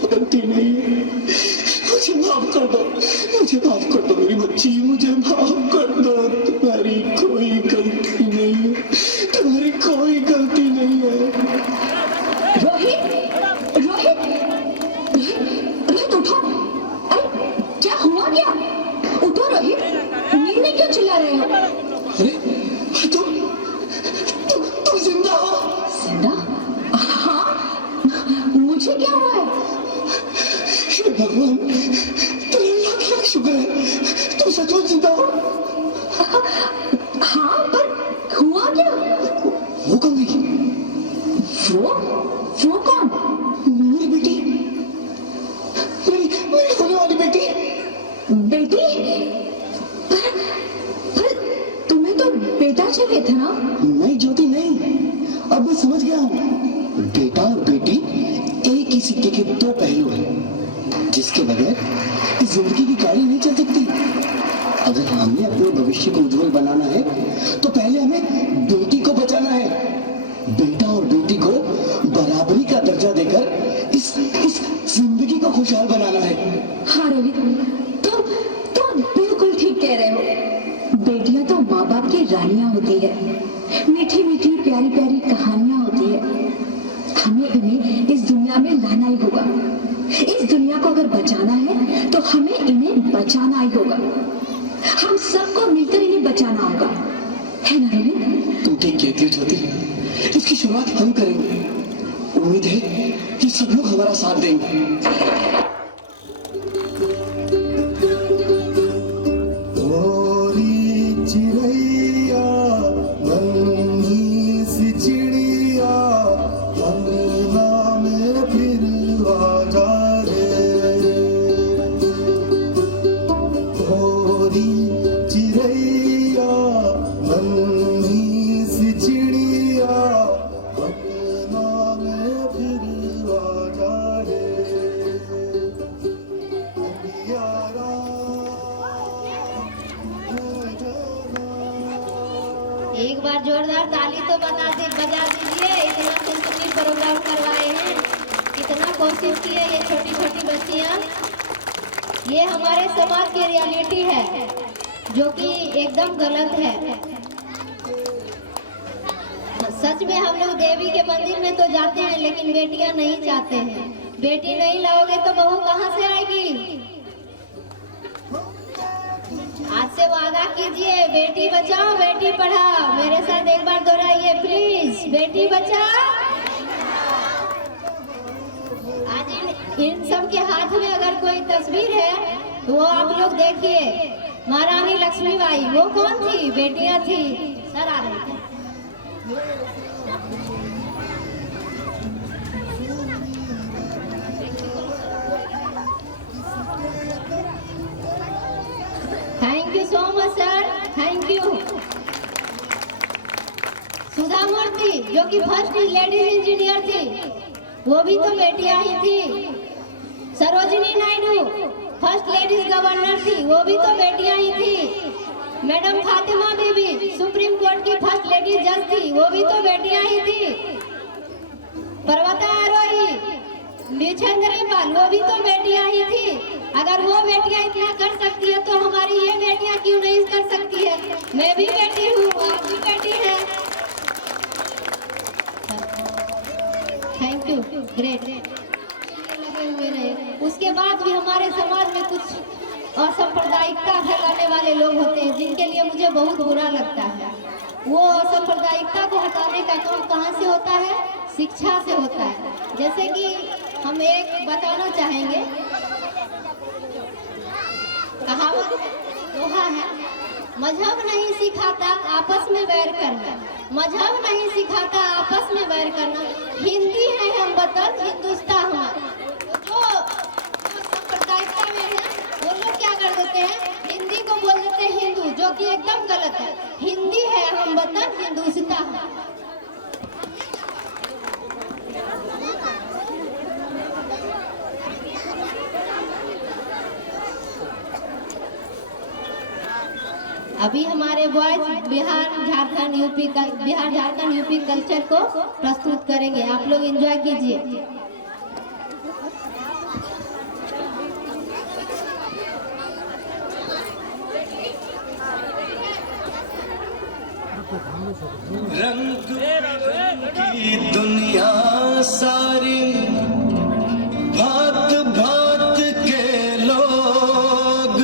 गलती नहीं है, मुझे माफ कर दो, मुझे माफ कर दो मेरी बच्ची, मुझे माफ कर दो। तुम्हारी कोई गलती नहीं है, तुम्हारी कोई गलती नहीं है। रोहित उठो। अरे क्या हुआ? क्या उठो रोहित, नींद में क्यों चिल्ला रहे हो? अरे तुम जिंदा हो? जिंदा? हाँ, मुझे क्या हुआ है? हे भगवान, तेरे लाख शुक्र है, तुम सचमुच जिंदा हो। हाँ, पर हुआ क्या? वो कौन गई? वो कौन? मेरी बेटी, मेरी होने वाली बेटी। पर तुम्हें तो बेटा चाहिए था ना? नहीं ज्योति, नहीं, अब मैं समझ गया हूँ। बेटा और बेटी एक ही सिक्के के दो पहलू हैं, जिसके बगैर जिंदगी की गाड़ी नहीं चल सकती। अगर हमें अपने भविष्य को उज्जवल बनाना है तो पहले हमें बेटी को बचाना है। बेटा और बेटी को बराबरी का दर्जा देकर इस जिंदगी को खुशहाल बनाना है। हाँ रोहित, तुम बिल्कुल ठीक कह रहे हो। बेटियां तो मीठी प्यारी प्यारी कहानियां होती है, हमें इन्हें इस दुनिया में लाना ही होगा। इस दुनिया को अगर बचाना है तो हमें इन्हें बचाना ही होगा। हम सबको मिलकर इन्हें बचाना होगा, है ना रोहित? तुम ठीक कहती हो ज्योति, इसकी शुरुआत हम करेंगे। उम्मीद है कि सब लोग हमारा साथ देंगे। एक बार जोरदार ताली तो बजा दीजिए। इतना सुंदर प्रोग्राम करवाए हैं, इतना कोशिश की है ये छोटी छोटी बच्चियां। ये हमारे समाज की रियलिटी है जो कि एकदम गलत है। सच में हम लोग देवी के मंदिर में तो जाते हैं, लेकिन बेटियां नहीं जाते हैं। बेटी नहीं लाओगे तो बहू कहाँ से आएगी? आज से वादा कीजिए, बेटी बचाओ बेटी पढ़ाओ। मेरे साथ एक बार दोहराइए प्लीज, बेटी बचाओ। आज इन सब के हाथ में अगर कोई तस्वीर है तो वो आप लोग देखिए। महारानी लक्ष्मीबाई वो कौन थी? बेटियां थी। सर आ रहे थे। Thank you so much sir, thank you. Sudha Murthy जो कि फर्स्ट लेडीज इंजीनियर थी, वो भी तो बेटियां ही थी। Sarojini Naidu first ladies governor थी, वो भी तो बेटियां ही थी। मैडम फातिमा बीबी सुप्रीम कोर्ट की फर्स्ट लेडीज जज थी, वो भी तो बेटियां ही थी। पर्वतारोही बिछेंद्री पाल वो भी तो बेटियां ही थी। अगर वो बेटियां इतना कर सकती है तो हमारी ये बेटियां क्यों नहीं कर सकती है? मैं भी बेटी हूँ, आप भी बेटी है। Thank you, great. लगे हुए रहे। उसके बाद भी हमारे समाज में कुछ असांप्रदायिकता फैलाने वाले लोग होते हैं, जिनके लिए मुझे बहुत बुरा लगता है। वो असांप्रदायिकता को हटाने का काम कहाँ से होता है? शिक्षा से होता है। जैसे कि हम एक बताना चाहेंगे, कहावत दोहा है, मजहब नहीं सिखाता आपस में बैर करना। मजहब नहीं सिखाता आपस में बैर करना। हिंदी है हम वतन, हिंदुस्तान हमारा। जो सांप्रदायिकता में है वो लोग क्या कर देते हैं? हिंदी को बोल देते हैं हिंदू, जो कि एकदम गलत है। हिंदी है हम वतन, हिंदुस्तान। अभी हमारे boys Bihar Jharkhand UP culture को प्रस्तुत करेंगे। आप लोग एंजॉय कीजिए। रंग की दुनिया सारी, भांत भांत के लोग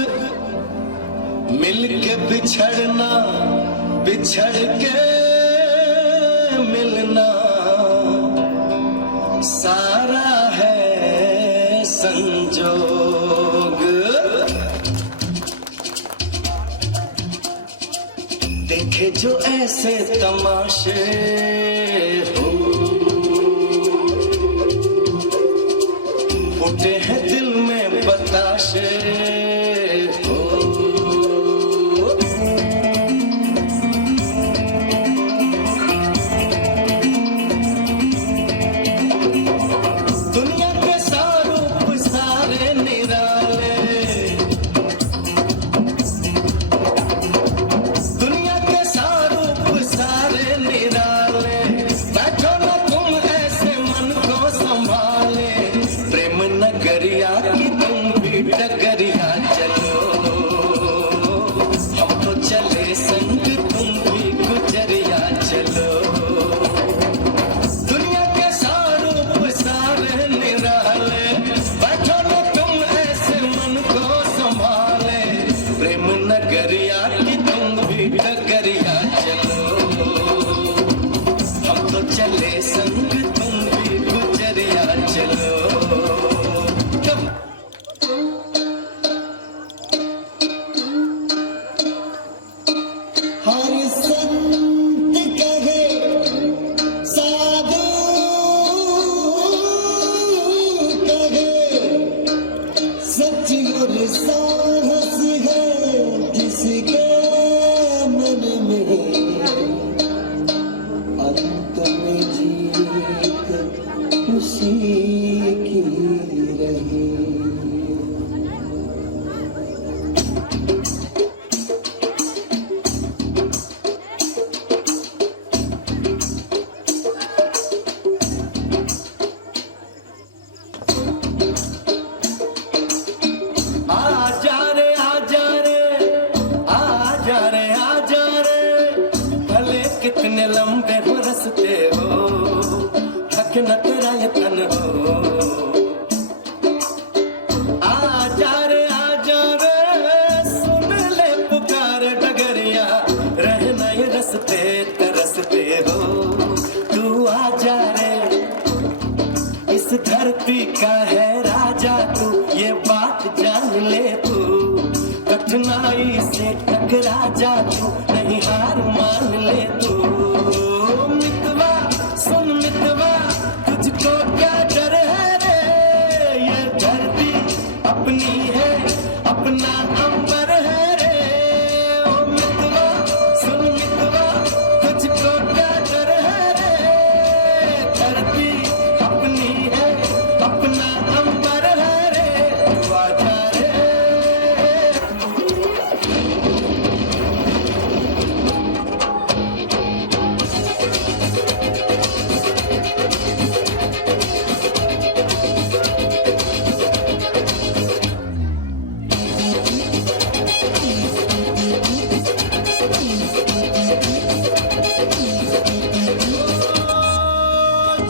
मिलके बिछड़ना, बिछड़ के मिलना, सारा है संजोग। देखे जो ऐसे तमाशे हो, फूटे हैं दिल में बताशे हो। दुनिया के सारूप सारे निराले, दुनिया के सारूप सारे निराले। बैठो ना तुम ऐसे मन को संभाले, प्रेम नगरिया चले संग तुम भी गुजरिया चलो। हर संत कहे साधु कहे सच और साहस है जिसके मन में अंत में जीत उसी की रही। आजा रे आजा रे आजा रे आजा रे भले कितने लंबे हो रस्ते हो थक न तेरा ये तन हो। आजा रे सुन ले पुकार डगरिया रहना ये रस्ते तरसते हो। तू आजा रे इस धरती का है राजा तू ये बात जान ले तू। कठिनाई से टकरा जा तू नहीं हार मान ले तू। मितवा सुन मितवा तुझको क्या डर है रे ये धरती अपनी है अपना अंबर है रे। ओ मितवा सुन मितवा तुझको क्या डर है रे धरती अपनी है अपना अंबर है रे। तू आजा रे।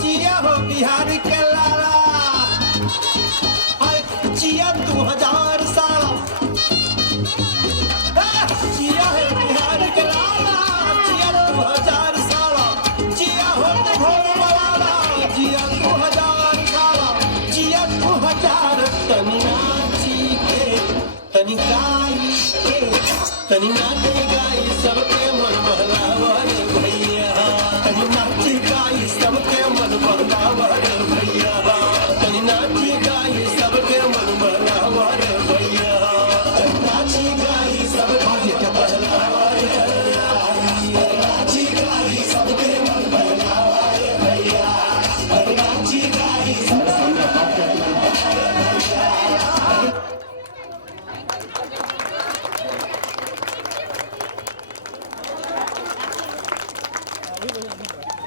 जिया हो बिहार के लाला हाय जिया 2000 साल। जिया हो बिहार के लाला जिया 2000 साल। जिया हो घोर वाला जिया 2000 साल। जिया 2000 तनी नाची के तनी गाई के तनी नाचे गाई सबके मन बहलावा रे भैया। तनी नाची गाई सबके मन बहलावा रे भैया। तनी नाची गाई सबके मन बहलावा रे भैया। तनी नाची गाई सबके बहलावा रे भैया। नाची गाई सबके मन बहलावा रे भैया। नाची गाई सबके मन बहलावा रे भैया।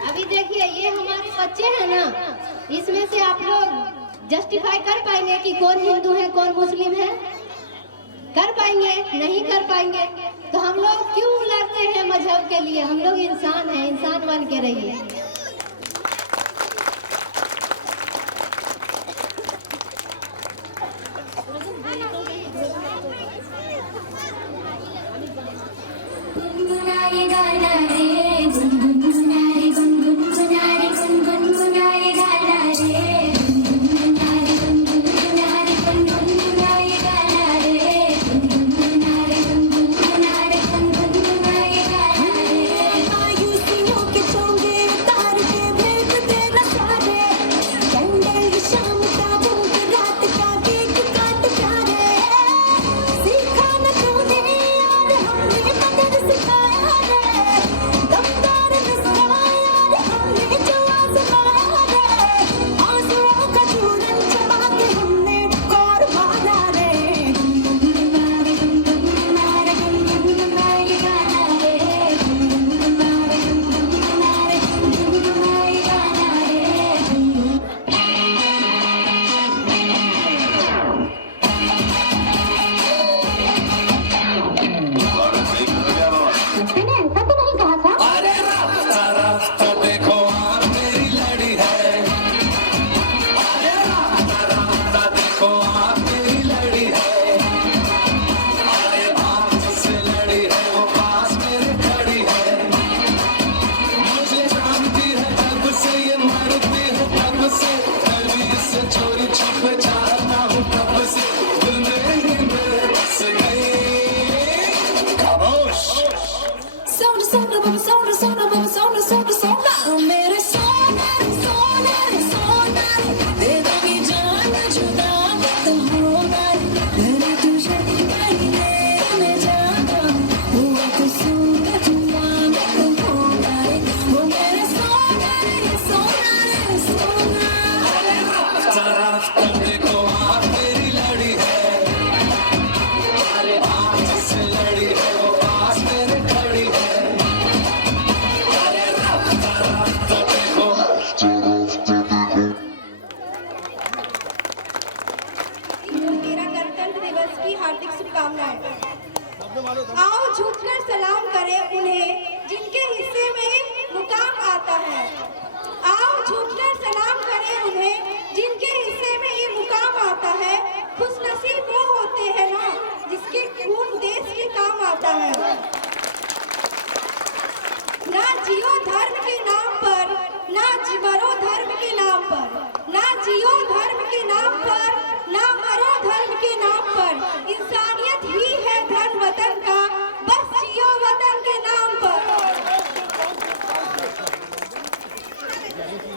अभी देखिए ये हमारे बच्चे हैं ना, इसमें से आप लोग जस्टिफाई कर पाएंगे कि कौन हिंदू है कौन मुस्लिम है? कर पाएंगे? नहीं कर पाएंगे। तो हम लोग क्यों लड़ते हैं मजहब के लिए? हम लोग इंसान हैं, इंसान बन के रहिए। गुनगुनाए गाना रे गुनगुना रे गुनगुना रे गुनगुनाए गाना रे गुनगुना रे गुनगुना रे गुनगुनाए गाना रे गुनगुना रे गुनगुना रे गुनगुनाए गाना रे। मायूसियों के चोंगे उतार आता है। ना जियो धर्म के नाम पर, ना मरो धर्म के नाम पर, ना जियो धर्म के नाम पर, ना मरो धर्म के नाम पर। इंसानियत ही है धर्म वतन का, बस जियो वतन के नाम पर।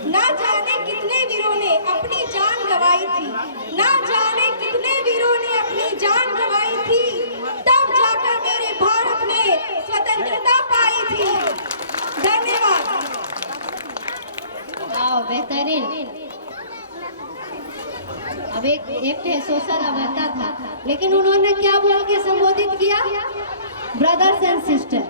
ना जाने कितने वीरों ने अपनी जान गंवाई थी, ना जाने कितने वीरों ने अपनी जान गंवाई थी, तब जाकर मेरे भारत ने स्वतंत्रता पाई थी। धन्यवाद। आओ बेहतरीन। अब एक सोशल अवस्था था, लेकिन उन्होंने क्या बोल के संबोधित किया? Brothers and sister.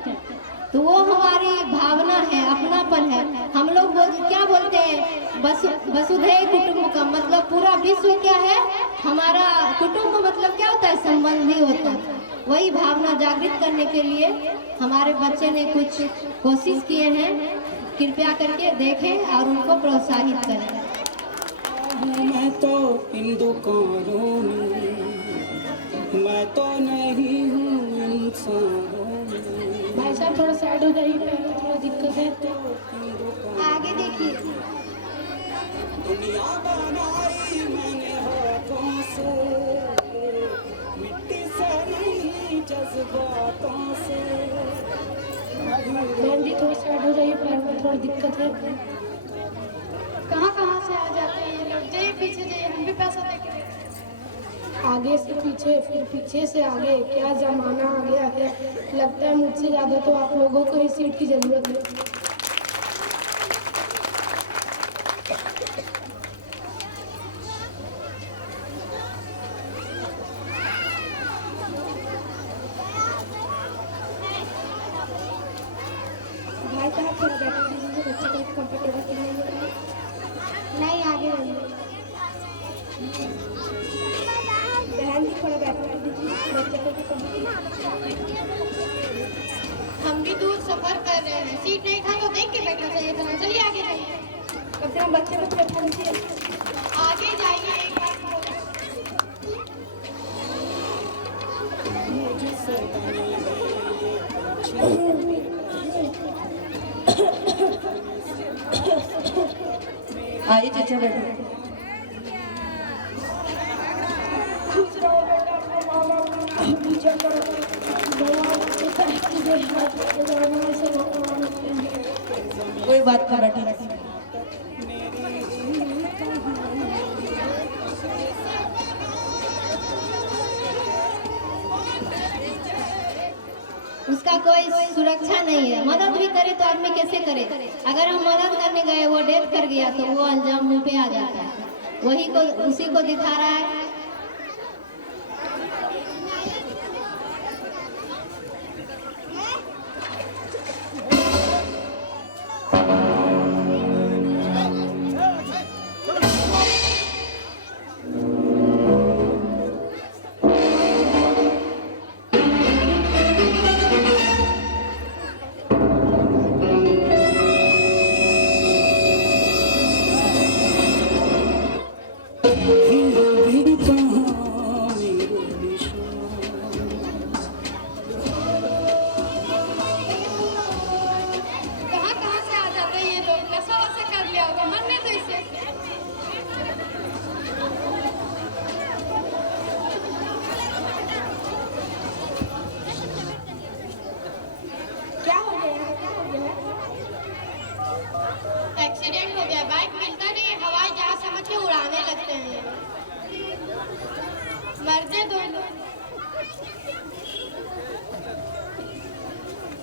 तो वो हमारी भावना है, अपनापन है। हम लोग क्या बोलते हैं? वसुधैव कुटुंबकम, मतलब पूरा विश्व क्या है हमारा। कुटुंब मतलब क्या होता है? संबंधी होता है। वही भावना जागृत करने के लिए हमारे बच्चे ने कुछ कोशिश किए हैं। कृपया करके देखें और उनको प्रोत्साहित करें। मैं तो हिंदू कौन, मैं तो नहीं हूँ इंसान। भाई साहब थोड़ा साइड हो जाइए, थोड़ा दिक्कत है तो आगे देखिए। दुनिया बनाई मैंने हाथों से, मिट्टी से नहीं जज्बातों से। बहन जी थोड़ा साइड हो जाइए, पैर में थोड़ा दिक्कत है। कहाँ से आ जाते हैं ये लोग? जाइए पीछे जाइए, हम भी पैसा देंगे। आगे से पीछे, फिर पीछे से आगे, क्या जमाना आ गया है। लगता है मुझसे ज़्यादा तो आप लोगों को ही सीट की ज़रूरत है। भाई साहब थोड़ा बैठा दीजिए, बच्चे को कंफर्टेबल के लिए। नहीं आगे रहिए। बहन जी थोड़ा बैठा दीजिए, बच्चे को भी कंफर्टेबल। हम भी दूर सफर कर रहे हैं, सीट नहीं था तो देख के बैठना चाहिए था। चलिए आगे जाइए, कम से कम बच्चे को बैठा दीजिए। आगे जाइए एक बार। आइए चचा बैठो। खुश रहो बेटा, अपने माँ बाप को पूजा करो। भगवान से कहती है भगवान से भगवान। कोई बात नहीं, बैठो। उसका कोई सुरक्षा नहीं है। मदद भी करे तो आदमी कैसे करे? अगर हम मदद करने गए, वो डेथ कर गया तो वो अंजाम मुंह पे आ जाता है। वही को उसी को दिखा रहा है। एक्सीडेंट हो गया। बाइक मिलता नहीं, हवाई जहाज समझ के उड़ाने लगते हैं। मरते दोनों।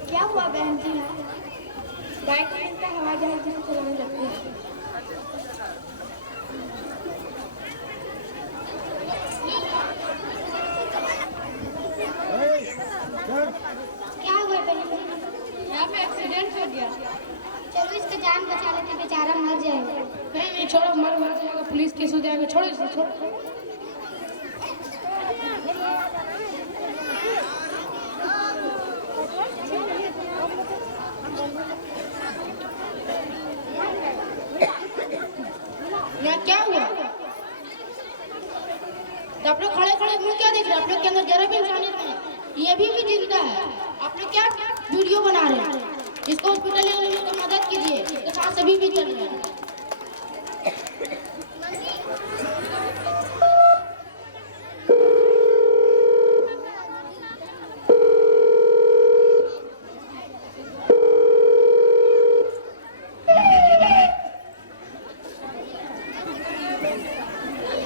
क्या हुआ बहन जी? बाइक मिलता, हवाई जहाज उड़ाने लगते हैं। क्या हुआ बहन जी? यहाँ पे एक्सीडेंट हो गया। चलो इसका जान बचा लेते, बेचारा मर जाएगा। नहीं छोड़ो, मर जाएगा, पुलिस केस हो जाएगा। छोड़ो इसे, छोड़ो। क्या हुआ? तो आप लोग खड़े खड़े मुंह क्या देख रहे हैं? आप लोग के अंदर जरा भी इंसानियत नहीं। ये भी जिंदा है। आप लोग क्या वीडियो बना रहे हैं? इसको हॉस्पिटल ले जाने में मदद कीजिए, इसके साथ सभी भी चल रहे हैं।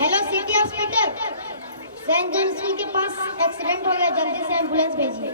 Hello City Hospital, Saint John School के पास एक्सीडेंट हो गया, जल्दी से एम्बुलेंस भेजिए।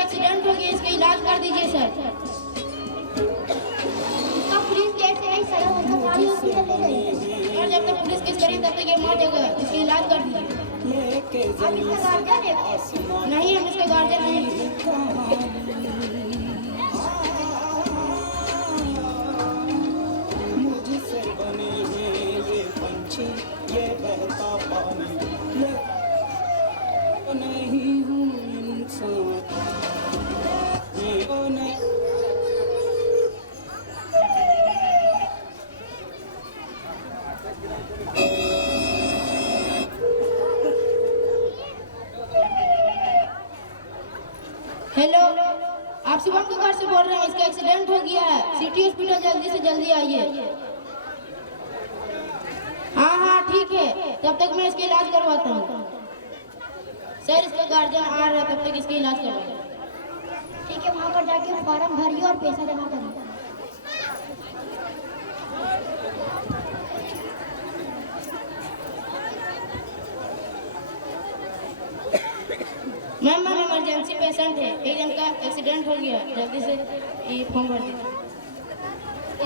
एक्सीडेंट हो गया, इसका इलाज कर दीजिए सर। इसका पुलिस गेट से नहीं सर, उसका गाड़ी हॉस्पिटल ले गई। और जब तक पुलिस केस करेगी तब तक ये मर जाएगा, इसका इलाज कर दीजिए। आप इसका गार्जियन है? नहीं, हम इसका गार्जियन नहीं हैं। मुझसे बने हैं ये पंछी, ये बहता पानी, मैं नहीं हूँ इंसान। हेलो, आप शिवम के घर से बोल रहे हैं? इसका एक्सीडेंट हो गया है, सिटी हॉस्पिटल जल्दी से जल्दी आइए। हाँ हाँ ठीक है, तब तक मैं इसका इलाज करवाता हूँ। सर इसका गार्जियन आ रहा है, तब तक इसका इलाज करवाइए। ठीक है, वहाँ पर जाके फॉर्म भरिए और पैसा जमा करिए। मैम इमरजेंसी पेशेंट है, एक जन का एक्सीडेंट हो गया, जल्दी से ये फॉर्म भर दीजिए।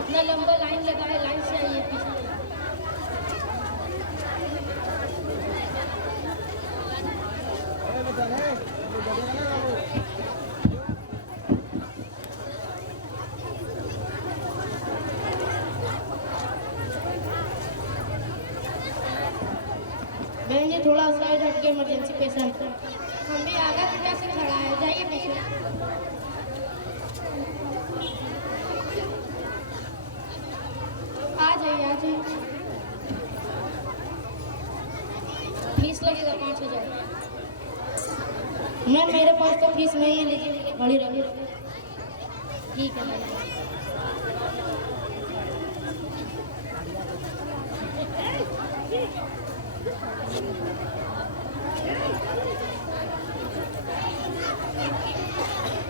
इतना लंबा लाइन लगा है, लाइन से आइए पीछे। बहन जी थोड़ा साइड हट के, इमरजेंसी पेशेंट। हम भी आगा कटा से खड़ा है, जाइए पीछे। आ जाइए आ जाइए। फीस लगेगा 5,000। मैम मेरे पास तो फीस नहीं है, लेकिन बड़ी रही। ठीक है मैम।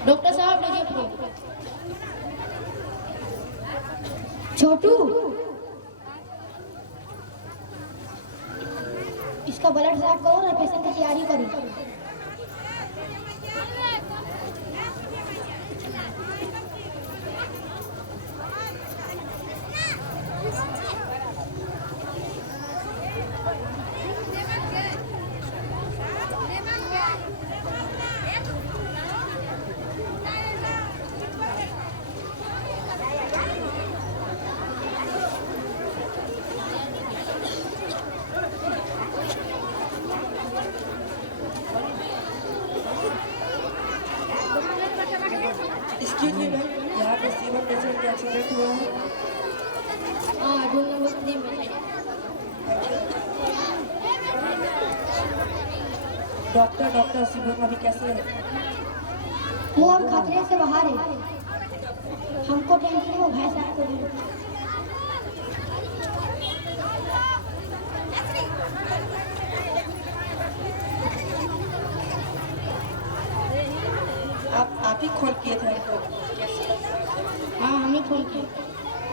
डॉक्टर साहब लीजिए प्रूफ। छोटू, इसका ब्लड साफ करो और पेशेंट की तैयारी करो। एक्सक्यूज मी मैम, यहाँ पे सीवर पेशेंट का एक्सीडेंट हुआ है। हाँ, रूम नंबर 3 में। डॉक्टर शिवम अभी कैसे है? वो अब खतरे से बाहर है, हमको टेंशन है, वो भाई साहब को। आप ही कॉल किए थे हमको? हाँ हम ही फोन किए।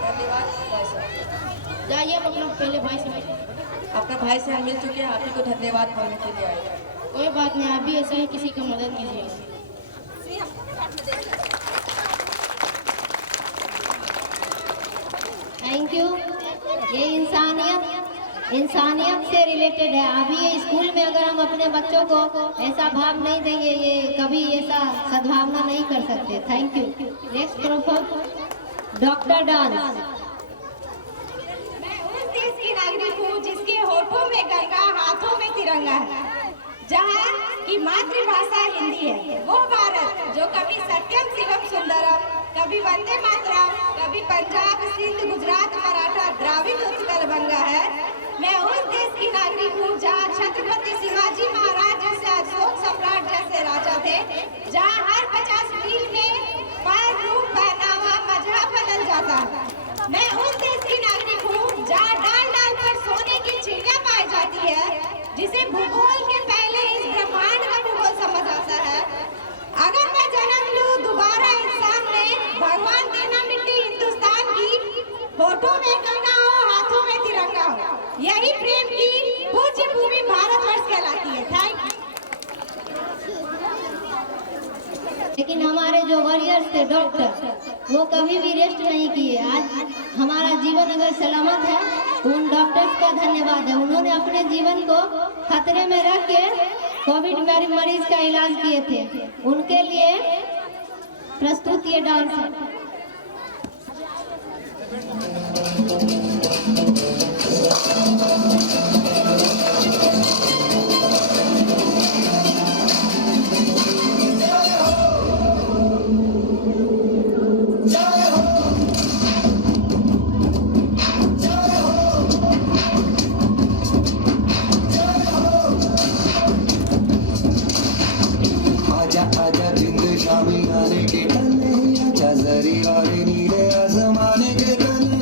धन्यवाद भाई साहब। जाइए आप अपना पहले भाई से मिलिए। आपका भाई से हम मिल चुके हैं, आप ही को धन्यवाद बोलने के लिए आए। कोई बात नहीं, आप भी ऐसे ही किसी की मदद कीजिए। Thank you. ये इंसानियत से रिलेटेड है। अभी ये स्कूल में अगर हम अपने बच्चों को ऐसा भाव नहीं देंगे, ये कभी ऐसा सद्भावना नहीं कर सकते। Thank you. Next professor doctor dance. मैं उस देश की नागरिक हूँ जिसके होठों में गंगा, हाथों में तिरंगा है, जहाँ की मातृभाषा हिंदी है। वो भारत जो कभी सत्यम शिवम सुंदरम, कभी वंदे मातरम, कभी पंजाब, सिंध, गुजरात, मराठा, द्राविड़, उत्कल बंगा है। मैं उस देश की नागरिक हूँ जहाँ छत्रपति शिवाजी महाराज जैसे अशोक सम्राट जैसे राजा थे, जहाँ हर 50 मील में पैर, रूप, पहनावा, मजहब बदल जाता है। मैं उस देश की नागरिक हूँ जहाँ डाल डाल पर सोने की चिड़िया पाई जाती है, जिसे भूगोल के पहले इस ब्रह्मांड का भूगोल समझ आता है। अगर मैं जन्म लूं दोबारा इंसान में, भगवान देना मिट्टी हिंदुस्तान की, होठों में गंगा हो, हाथों में तिरंगा हो, यही प्रेम की पूज्य भूमि भारतवर्ष कहलाती है। Thank you. लेकिन हमारे जो वॉरियर्स थे डॉक्टर, वो कभी भी रेस्ट नहीं किए। आज हमारा जीवन अगर सलामत है तो उन डॉक्टर्स का धन्यवाद है। उन्होंने अपने जीवन को खतरे में रख के कोविड मरीज का इलाज किए थे। उनके लिए प्रस्तुत ये डांस है। आजा आजा जिंद शामी आने के तले, आजा जरी वाले नीले आसमाने के तले।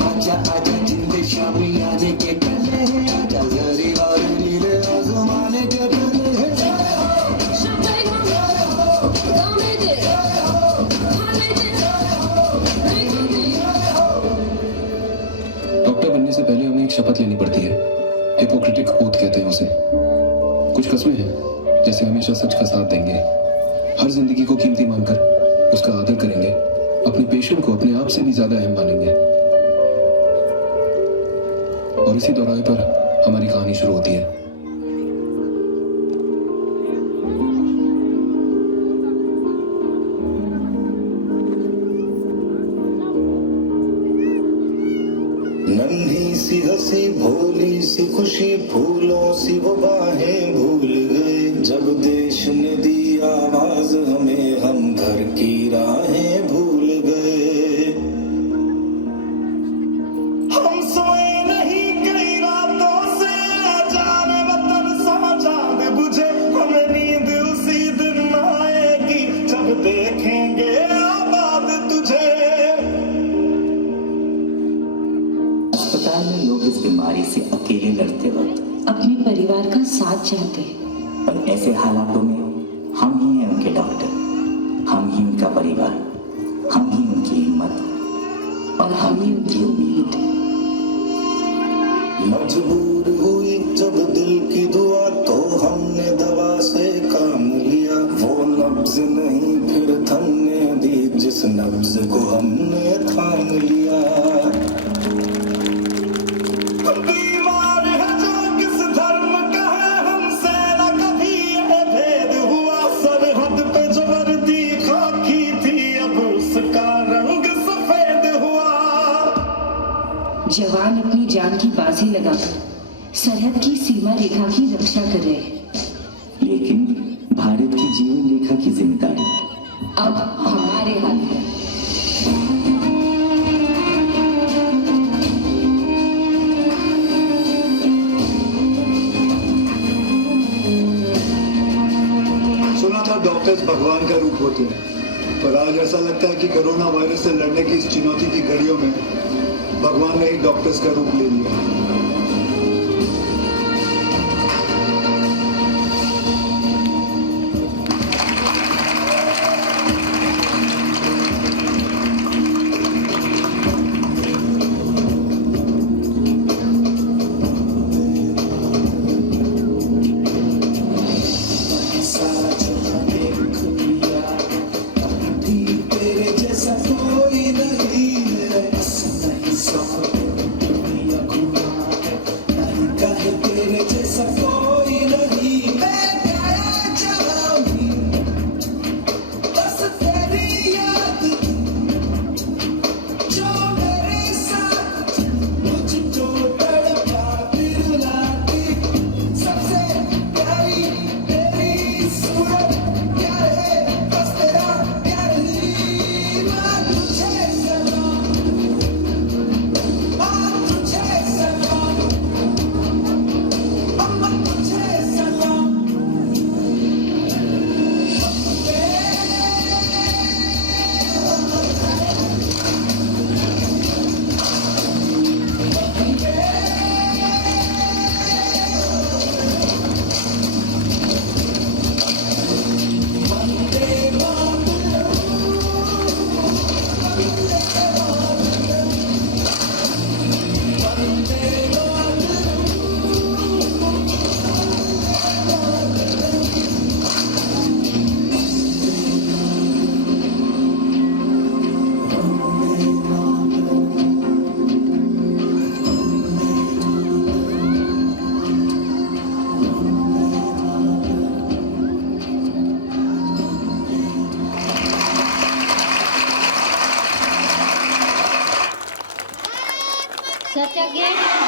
आजा आजा जिंद शामी आने के तले, आजा जरी वाले नीले आसमाने के तले। डॉक्टर बनने से पहले हमें एक शपथ लेनी पड़ती है, हिपोक्रेटिक ओथ कहते हैं उसे। कुछ कस्में हैं, जैसे हमेशा सच का साथ देंगे, हर जिंदगी को कीमती मानकर उसका आदर करेंगे, अपने पेशेंट को अपने आप से भी ज्यादा अहम मानेंगे। और इसी दौरान पर हमारी कहानी शुरू होती है। नन्ही सी हंसी, भोली सी खुशी, फूलों सी वो बाहें भूल गए। जब देश ने दी आवाज हमें, हम घर की राहें भूल गए। हम सोए नहीं कई रातों से, जाने वतन सा चांद बुझे। हमें नींद उसी दिन आएगी जब देखेंगे आबाद तुझे। अस्पताल में लोग इस बीमारी से अकेले लड़ते वक्त अपने परिवार का साथ चाहते हैं, और ऐसे हालातों में हम ही हैं उनके डॉक्टर, हम ही उनका परिवार, हम ही उनकी हिम्मत और हम ही उनकी उम्मीद। मजबूर हुई जब दिल की दुआ, तो हमने दवा से काम लिया। वो नब्ज नहीं फिर थमने दी, जिस नब्ज को हमने थाम लिया। बीमार है जो किस धर्म का है, हमसे न कभी यह भेद हुआ। सरहद पे जो वर्दी खाकी थी, अब उसका रंग सफेद हुआ। जवान अपनी जान की बाजी लगाकर सरहद की सीमा रेखा की रक्षा कर रहे हैं, लेकिन भारत की जीवन रेखा की जिम्मेदारी अब हमारे हाथ में। सुना था डॉक्टर्स भगवान का रूप होते हैं, पर आज ऐसा लगता है कि कोरोना वायरस से लड़ने की इस चुनौती की घड़ियों में भगवान ने ही डॉक्टर्स का रूप ले लिया। सारा जहां देख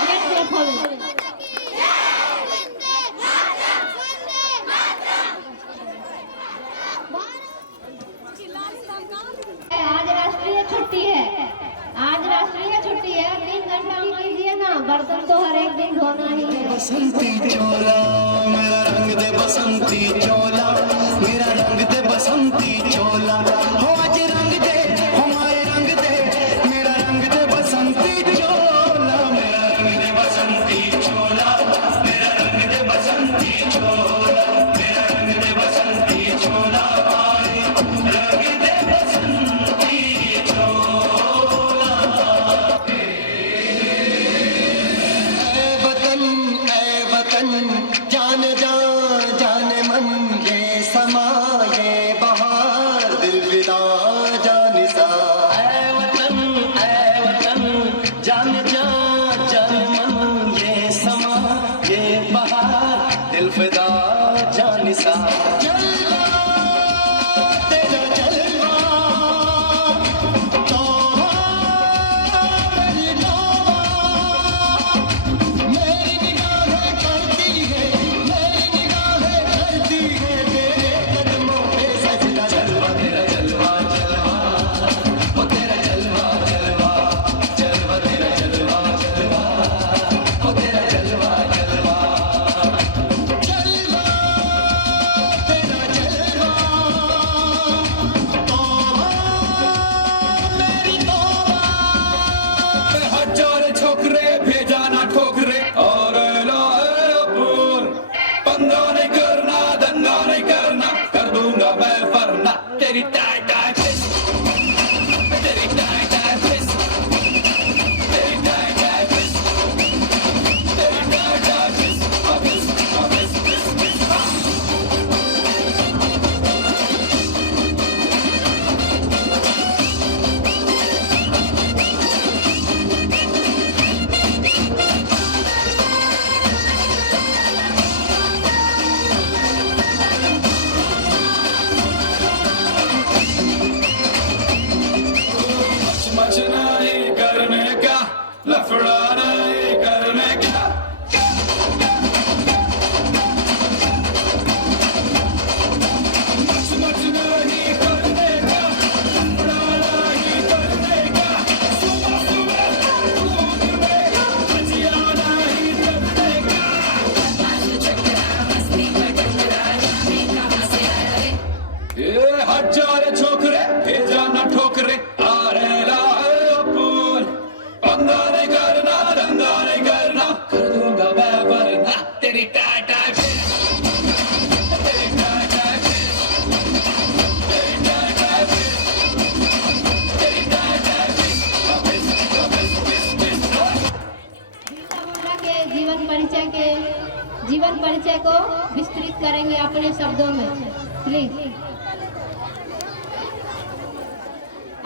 ग्रेट परफॉर्मेंस। आज राष्ट्रीय छुट्टी है, आज राष्ट्रीय छुट्टी है। 3 घंटा भी कीजिए ना, बर्तन तो हर एक दिन धोना ही है। बसंती चोला मेरा रंग दे, बसंती चोला मेरा रंग दे, बसंती चोला हो आज रंग दे, हमारे रंग दे, मेरा रंग दे बसंती चोला, मेरा रंग दे बसंती चोला, मेरा रंग दे बसंती चोला, मेरा रंग दे बसंती चोला, भाई रंग दे बसंती चोला। ऐ वतन जान जा जान मन ये समा ये बहार दिल विदा जान सा। ऐ वतन जान जा जान मन ये समा ये बहार दिल फिदा जान सा। जलवा तेरा जलवा तोबा मेरी तोबा, मेरी निगाहें करती है, मेरी निगाहें करती है तेरे कदमों पे सजदा। जलवा तेरा जलवा जलवा ओ तेरा जलवा जलवा जलवा तेरा जलवा जलवा ओ तेरा जलवा जलवा जलवा तेरा जलवा तोबा मेरी तोबा। हजार छोकरे भेजा ना ठोकरे और लापुर, पंगा नहीं करना दंगा नहीं करना, कर दूंगा मैं वरना तेरी टाई टाई फिस, तेरी टाई टाई फिस, तेरी टाई टाई फिस, तेरी टाई टाई फिस, फिस फिस फिस फिस। मच नहीं करने का, लफड़ा नहीं करने का, मच नहीं करने का, लफड़ा नहीं करने का, सुबह सुबह दूध में भजिया नहीं करने का। ये हजार छोकरे भेजा ना ठोकरे आ रहे लापुर, पंगा नहीं करना दंगा नहीं करना, कर दूंगा मैं वरना तेरी टाई टाई फिस, तेरी टाई टाई फिस, तेरी टाई टाई फिस, तेरी टाई टाई फिस, फिस फिस फिस फिस। बिरसा मुंडा के जीवन परिचय को विस्तृत करेंगे अपने शब्दों में, प्लीज।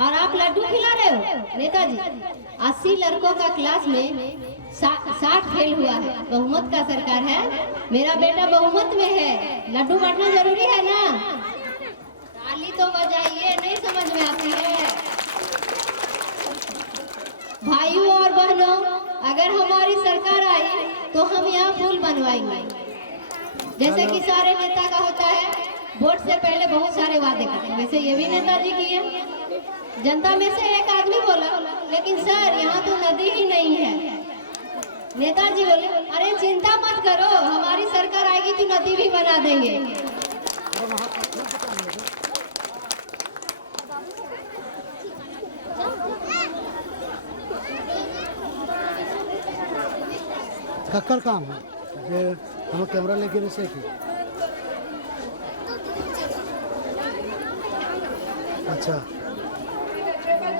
और आप लड्डू खिला रहे हो नेताजी। 80 लड़कों का क्लास में 60 फेल हुआ है, बहुमत का सरकार है, मेरा बेटा बहुमत में है, लड्डू बांटना जरूरी है ना। ताली तो बजाइए, नहीं समझ में आती है। भाइयों और बहनों, अगर हमारी सरकार आई तो हम यहाँ पुल बनवाएंगे। जैसे कि सारे नेता का होता है, वोट से पहले बहुत सारे वादे करते हैं, वैसे ये भी नेताजी किए। जनता में से एक आदमी बोला, लेकिन सर यहाँ तो नदी ही नहीं है। नेताजी बोले, अरे चिंता मत करो, हमारी सरकार आएगी तो नदी भी बना देंगे। कक्कर काम है जे हम कैमरा लेके नहीं सीखी। अच्छा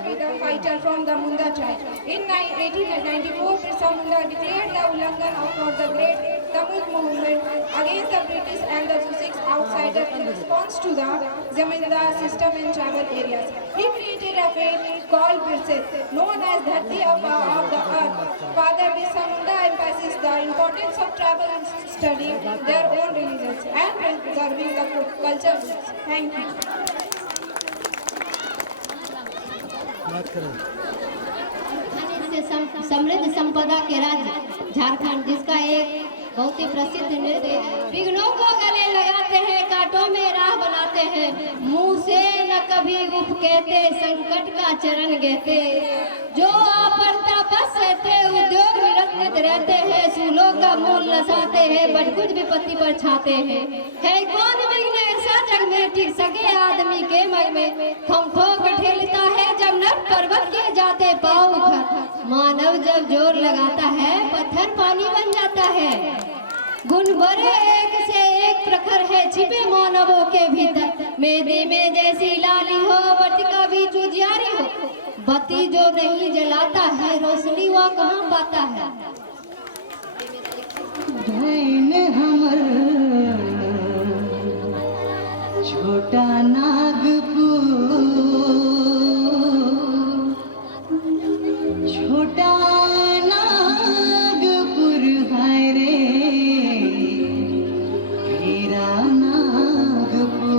freedom fighter from the Munda tribe. In 1894, Birsa Munda declared the Ulangan of the Great Tamil movement against the British and the Sikhs outsiders in response to the Zamindar system in tribal areas. He created a faith called Birsit, known as Dharti of the earth. Father Birsa Munda emphasized the importance of travel and studying their own religions and preserving the culture. Thank you. बात करें। इससे समृद्ध संपदा के राज्य झारखंड, जिसका एक बहुत ही प्रसिद्ध नृत्य है। विघ्नों को गले लगाते हैं, कांटों में राह बनाते हैं, मुंह से न कभी उफ कहते, संकट का चरण कहते, जो आपदा बस सहते, उद्योग निरंतर रहते हैं, सूलों का मूल नसाते हैं, बट कुछ विपत्ति पर छाते हैं। है कौन विघ्न ऐसा जग में टिक सके आदमी के मन में, थम ठोक ठेलता है जब नर पर्वत के जाते पाँव उखड़, मानव जब जोर लगाता है पत्थर पानी बन जाता है। गुण बड़े एक से एक प्रखर है छिपे मानवों के भीतर, मेदे में जैसी लाली हो बट का भी जुजियारी हो, बत्ती जो नहीं जलाता है रोशनी वो कहाँ पाता है। बहन हमर छोटा नागपुर, छोटा नागपुर है रे मेरा Nagpur.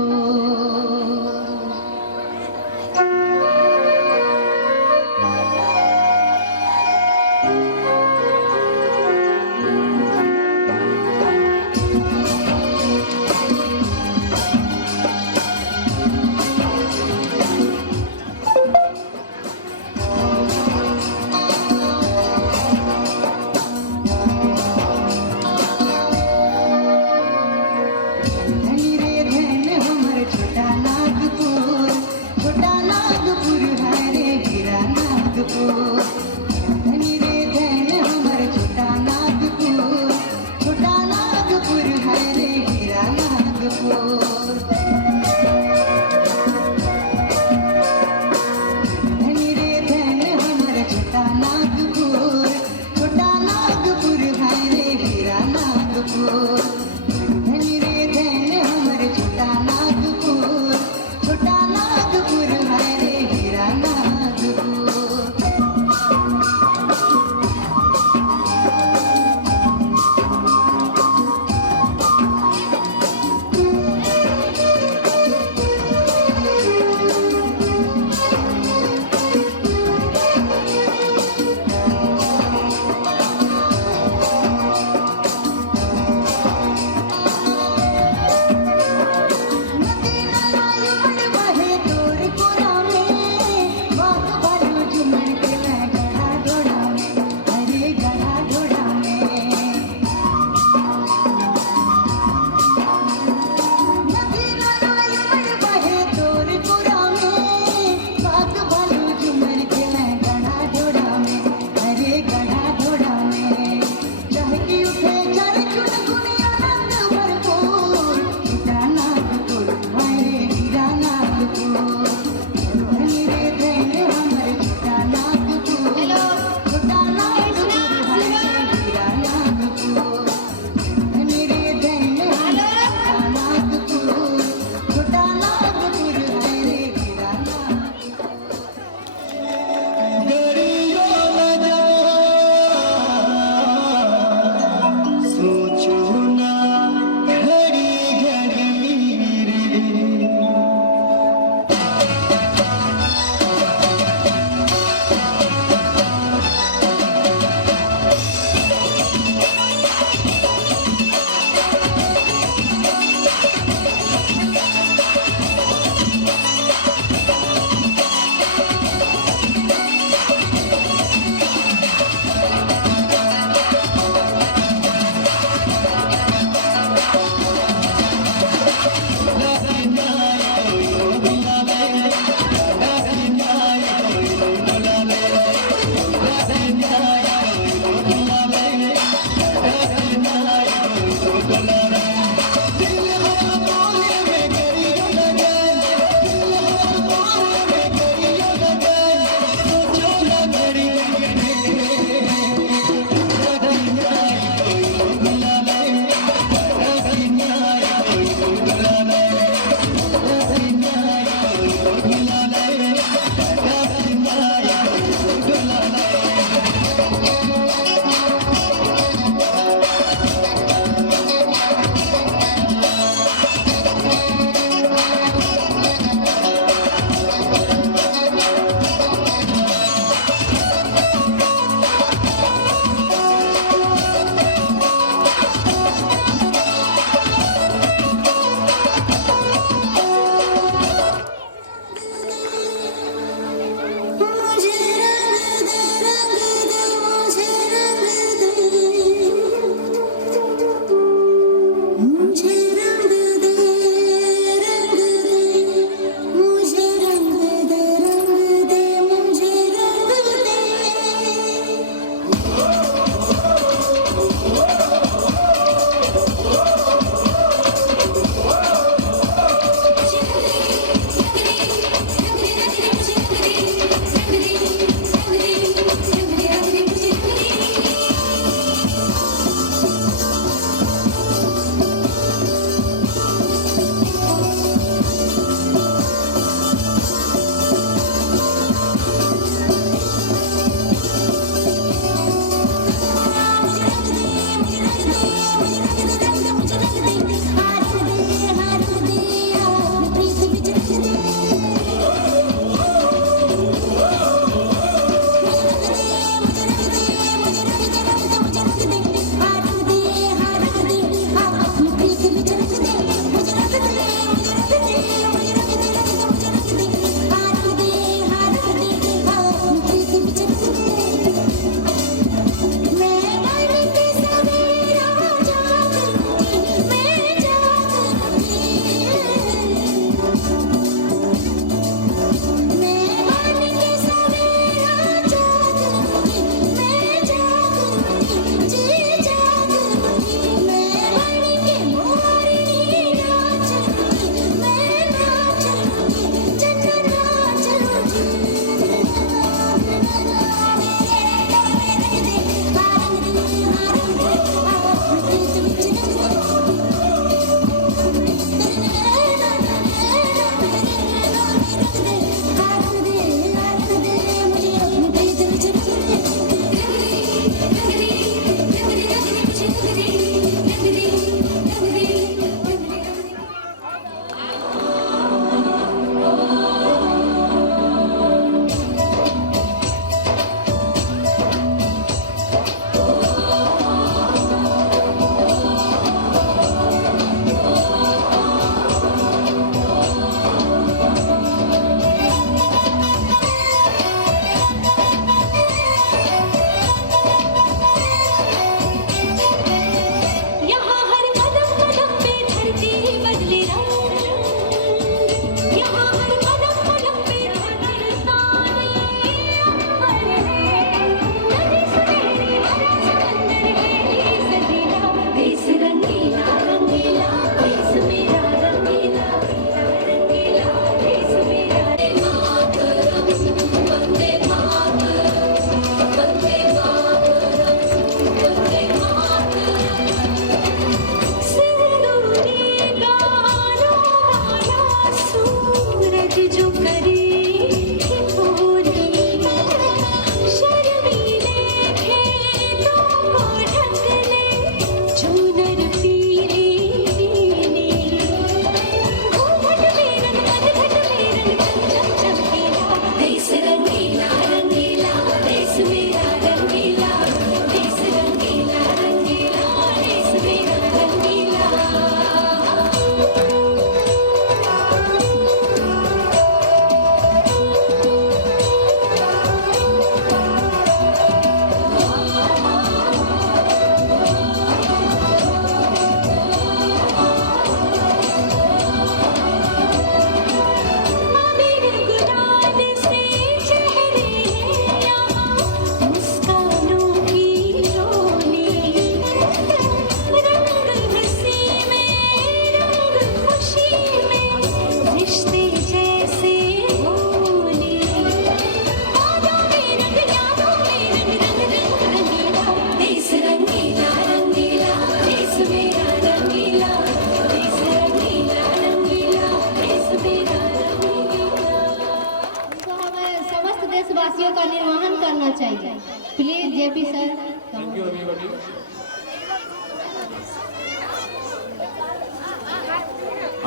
JP sir. Thank you everybody.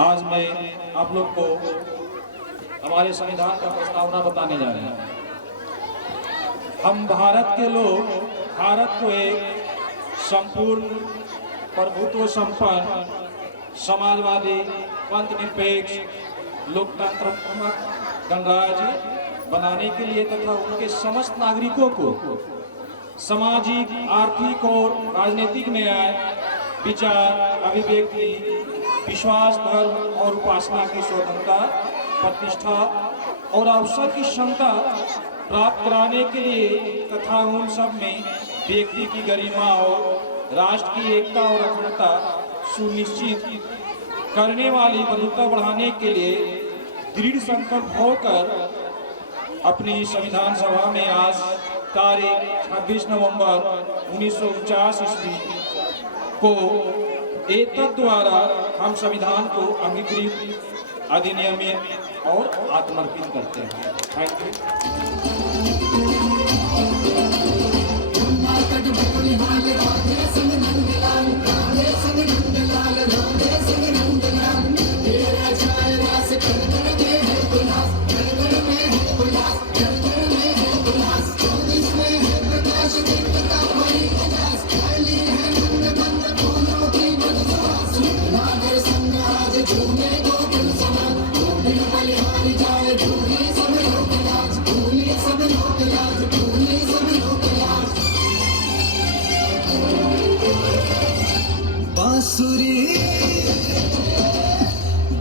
आज मैं आप लोग को हमारे संविधान का प्रस्तावना बताने जा रहे हैं। हम भारत के लोग भारत को एक संपूर्ण प्रभुत्व संपन्न समाजवादी पंथनिरपेक्ष लोकतंत्रात्मक गणराज्य बनाने के लिए तथा उनके समस्त नागरिकों को सामाजिक, आर्थिक और राजनीतिक न्याय, विचार, अभिव्यक्ति, विश्वास, धर्म और उपासना की स्वतंत्रता, प्रतिष्ठा और अवसर की क्षमता प्राप्त कराने के लिए तथा उन सब में व्यक्ति की गरिमा और राष्ट्र की एकता और अखंडता सुनिश्चित करने वाली बंधुता बढ़ाने के लिए दृढ़ संकल्प होकर अपनी संविधान सभा में आज तारीख 26 नवंबर 1949 ईस्वी को एतद द्वारा हम संविधान को अंगीकृत, अधिनियमित और आत्मर्पित करते हैं। थैंक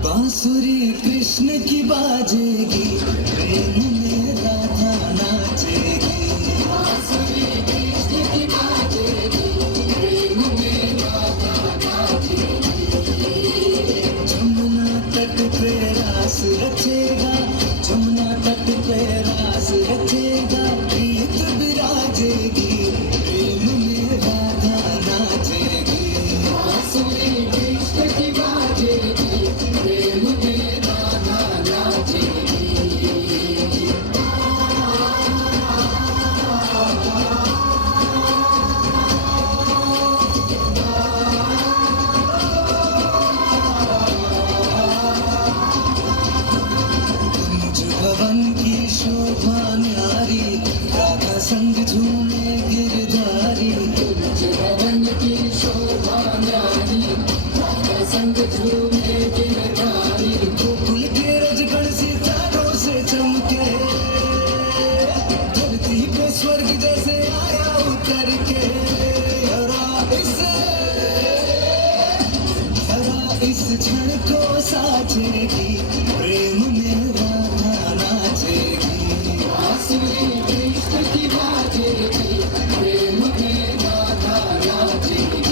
बांसुरी कृष्ण की बाजेगी, प्रेम में राधा नाचेगी। बांसुरी कृष्ण की बाजेगी, प्रेम में राधा नाचेगी। जमुना तट पे रास रचेगा, जमुना तट पे रास रचेगा, प्रीत विराजेगी, प्रेम में राधा नाचेगी। बांसुरी कृष्ण की बाजेगी, प्रेम में राधा नाचेगी। कुंज भवन की शोभा न्यारी, राधा संग झूमे गिरधारी। कुंज भवन की शोभा न्यारी, राधा संग झूमे गिरधारी। गोकुल के रजगण सितारों से चमके, धरती पे स्वर्ग जैसे आया उतर के। इस क्षण को साचेगी, प्रेम में राधा नाचेगी। बांसुरी कृष्ण की बाजेगी, प्रेम में राधा नाचेगी।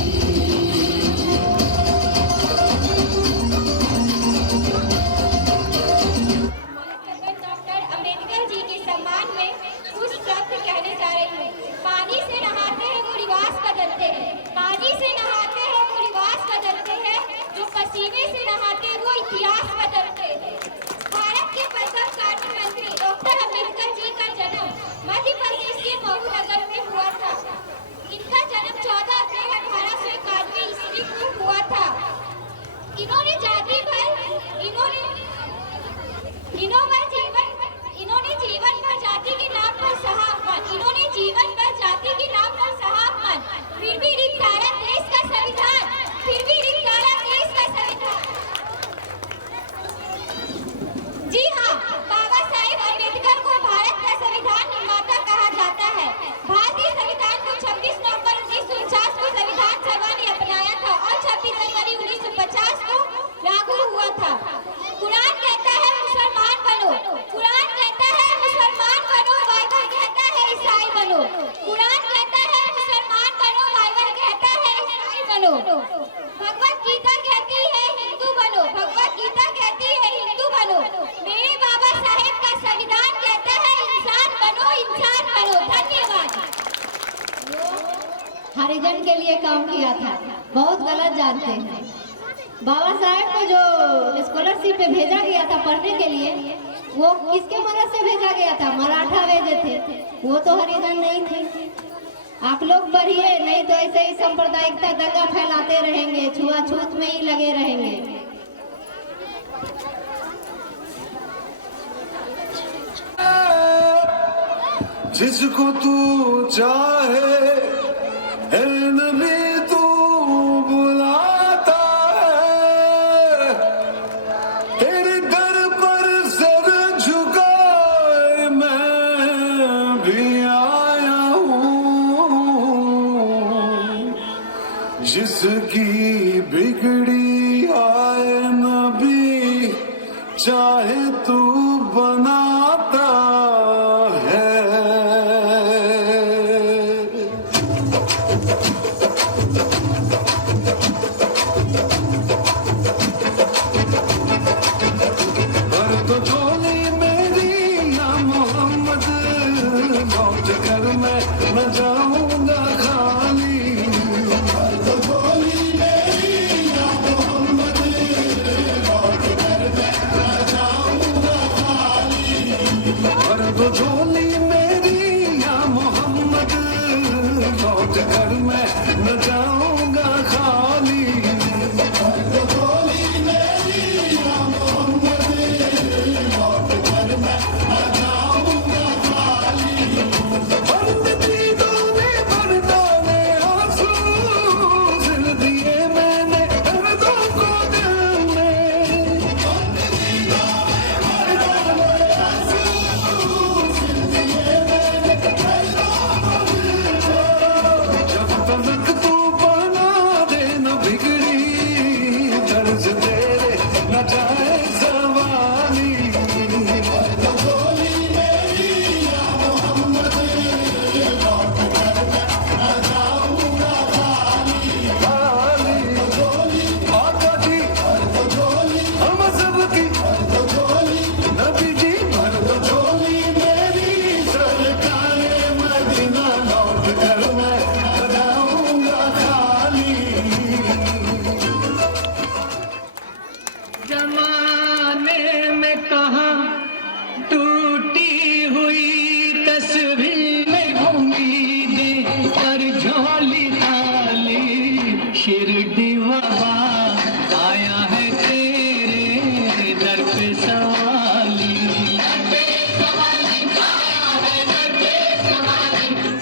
डॉक्टर अम्बेडकर जी के सम्मान में कुछ शब्द कहने जा रही हूँ। पानी से नहाते हैं वो रिवाज बदलते हैं, पानी से नहाते हैं वो रिवाज बदलते हैं, जो पसीने से नहाते वो इतिहास बदलते हैं। भारत के प्रथम कानून मंत्री डॉक्टर अम्बेडकर जी का जन्म मध्य प्रदेश के मऊ नगर में हुआ था। इनका जन्म 14 अप्रैल 1891 ईस्वी को हुआ था। इन्होंने जाति भर इन्होंने जीवन भर जाति के नाम पर सहा अपमान, इन्होंने जीवन भर जाति के नाम पर सहा अपमान, फिर भी रिक्तारा देश का संविधान, फिर भी रिक्तारा देश का संविधान। जी हाँ, बाबा साहेब अम्बेडकर को भारत का संविधान निर्माता कहा जाता है। भारतीय संविधान को 26 नवंबर 1949 को संविधान सभा ने अपनाया था और 26 जनवरी 1950 को लागू हुआ था। कुरान कहता है मुसलमान बनो, कुरान कहता है मुसलमान बनो, बाइबल कहता है ईसाई बनो। कुरान कहता है मुसलमान बनो, बाइबल कहता है ईसाई बनो। भगवत गीता कहती है हिंदू बनो, भगवत गीता कहती है हिंदू बनो। मेरे बाबा साहेब का संविधान कहता है इंसान बनो, इंसान बनो। धन्यवाद। हरिजन के लिए काम किया था, बहुत गलत जानते हैं। बाबा साहेब को जो स्कॉलरशिप पे भेजा गया था पढ़ने के लिए, वो किसके मदद से भेजा गया था? मराठा भेजे थे, वो तो हरिजन नहीं थे। आप लोग बढ़िए, नहीं तो ऐसे ही सांप्रदायिकता दंगा फैलाते रहेंगे, छुआछूत में ही लगे रहेंगे। जिसको तू चाहे है नबी तू बुलाता है, तेरे दर पर सर झुकाए मैं भी आया हूँ। जिसकी बिगड़ी आए नबी चाहे तू बनाता है। भर तो झोली मेरी या मोहम्मद, लौट कर मैं न जाऊंगा खाली। भर तो झोली मेरी या मोहम्मद, लौट कर मैं न जाऊंगा खाली। भर तो झोली मेरी या मोहम्मद, लौट कर मैं न जाऊंगा खाली। भर तो झोली मेरी या मोहम्मद, लौट कर मैं न जाऊंगा खाली। बंद दीदों ने बरसाने आंसू, सिल दिए मैंने दर्दों को दिल में। बंद दीदों ने बरसाने आंसू, सिल दिए मैंने दर्दों को दिल में। जब तलक तू बना दे न बिगड़ी तर्ज तेरे न जाए सवाली। तो झोली मेरी या मोहम्मद, लौट कर मैं न जाऊंगा खाली। खाली झोली आका जी, तो झोली हम सबकी, तो झोली नबी जी। भर तो झोली मेरी सरकारे मदीना, लौट कर मैं न जाऊंगा खाली। जमाने में कहा टूटी हुई तस्वीर में उम्मीदें पर झोली ताली। शिरडी बाबा आया है तेरे दर पे सवाली।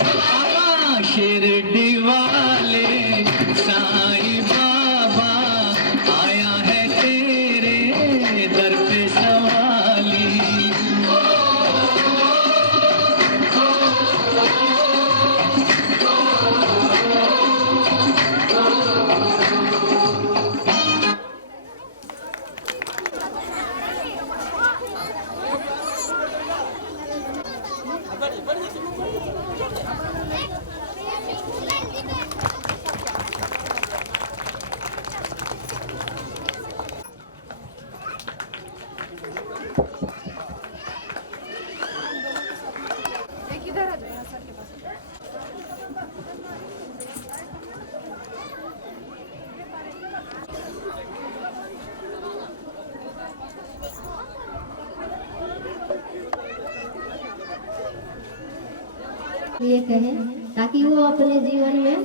बाबा शिरडी वाले साईं बाबा आया है तेरे दर पे सवाली। ये कहें ताकि वो अपने जीवन में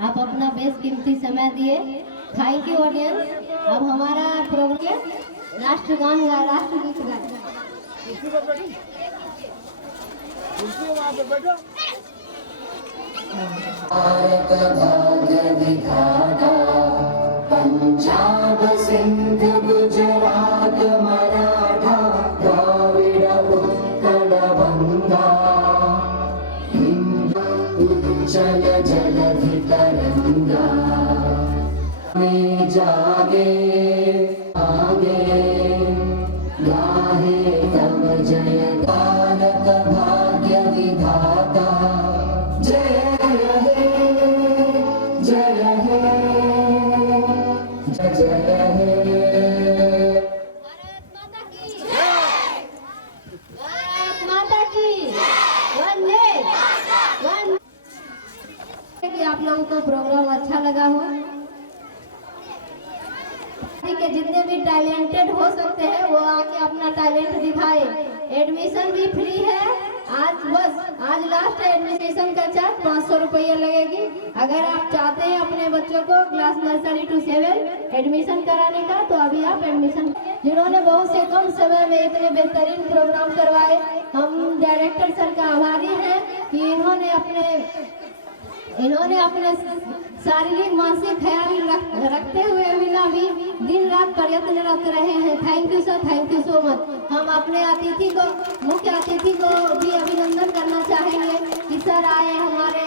आप अपना बेशकीमती समय दिए। Thank you audience. अब हमारा प्रोग्राम राष्ट्रगान गाए, राष्ट्रगीत गाए। भारत भाग्य विधाता, पंजाब सिंध गुजरात मराठा द्राविड़ उत्कल बंगा, उज्जल जलधि तरंगा। में जागे आगे गाहे तब जय। भारत भाग्य विधाता, जय हे जय हे जय जय हे। भारत माता की वंदे वंदे। कि आप लोगों को प्रोग्राम अच्छा लगा हो। के जितने भी टैलेंटेड हो सकते हैं वो आके अपना टैलेंट दिखाए। एडमिशन भी फ्री है, आज लास्ट एडमिशन का चार्ज 500 रुपया लगेगी। अगर आप चाहते हैं अपने बच्चों को क्लास नर्सरी टू 7 एडमिशन कराने का तो अभी आप एडमिशन, जिन्होंने बहुत से कम समय में इतने बेहतरीन प्रोग्राम करवाए, हम डायरेक्टर सर का आभारी हैं कि इन्होंने अपने शारीरिक मानसिक ख्याल रखते हुए बिना भी दिन रात प्रयत्नरत रहे हैं। Thank you so much. हम अपने मुख्य अतिथि को भी अभिनंदन करना चाहेंगे कि सर आए हमारे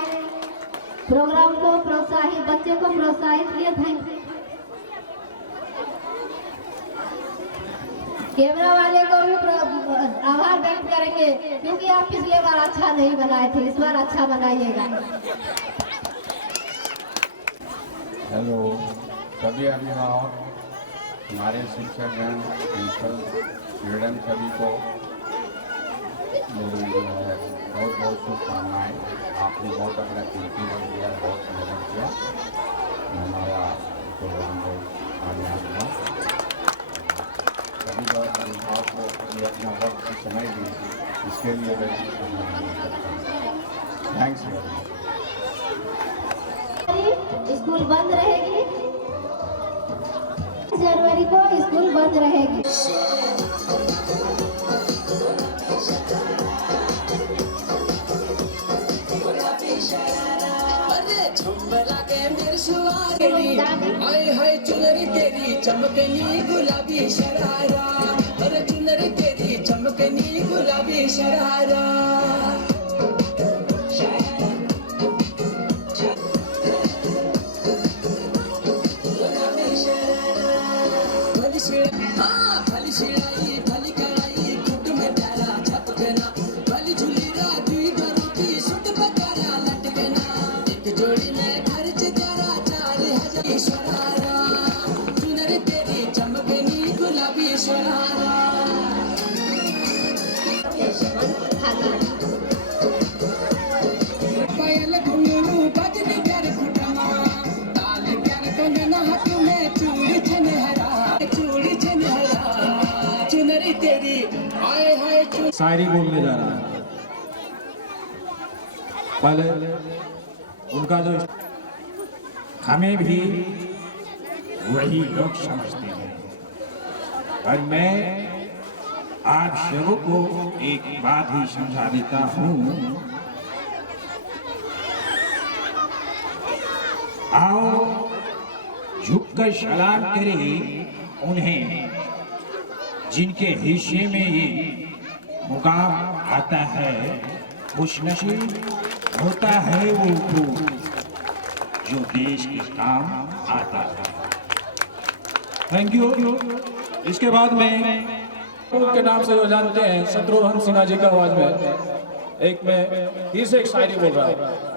प्रोग्राम को बच्चे को प्रोत्साहित किए। Thank you. कैमरा वाले को भी आभार व्यक्त करेंगे क्योंकि आप पिछले बार अच्छा नहीं बनाए थे, इस बार अच्छा बनाइएगा। हेलो सभी अभिभावक, हमारे शिक्षकगण, प्रिंसिपल, स्टूडेंट सभी को मेरी जो है बहुत बहुत शुभकामनाएँ। आपने बहुत अपना कीमती वक्त दिया, बहुत मेहनत किया, हमारा प्रोग्राम बहुत कामयाब हुआ। सभी अभिभावक को ये अपना वक्त समय दी, इसके लिए मैं थैंक्स वेरी मच। स्कूल बंद रहेगी, जनवरी को स्कूल बंद रहेगी। हाय हाय चुनरी तेरी चमकनी गुलाबी शरारा, अरे चुनरी तेरी चमकनी गुलाबी शरारा। भली शिराई भली कड़ाई कुट में प्यारा छपकना, भली झूली राती डरोटी सुट पकारा लटकना, एक जोड़ी में खर्च तेरा 4000 शरारा, चुनरी तेरी चमकनी गुलाबी शरारा। पायल घुंघरू बजनी प्यार खुटमा, ताल प्यार कंगना हाथ में चूड़ी छनहरा, चूड़ी छनहरा, चुनरी तेरी हाय हाय। शायरी बोलने जा रहा है। पहले उनका जो हमें भी वही लोग समझते हैं, और मैं आप सबों को एक बात ही समझा देता हूँ। आओ झुककर सलाम करें उन्हें जिनके हिस्से में ये मुकाम आता है। खुशनसीब होता है वो जो देश के काम आता है। Thank you. इसके बाद में उनके नाम से जो जानते हैं शत्रुघ्न सिन्हा जी का आवाज में एक में फिर से एक शायरी बोल रहा है।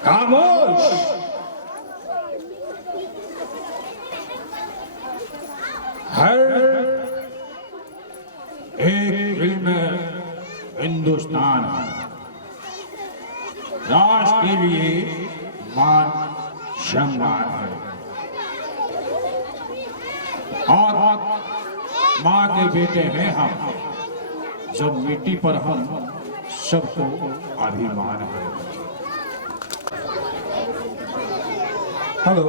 खामोश हर एक दिल में हिंदुस्तान है, राष्ट्र के लिए मान सम्मान है, और माँ के बेटे हैं हम, जब मिट्टी पर हम सबको अभिमान है। हेलो,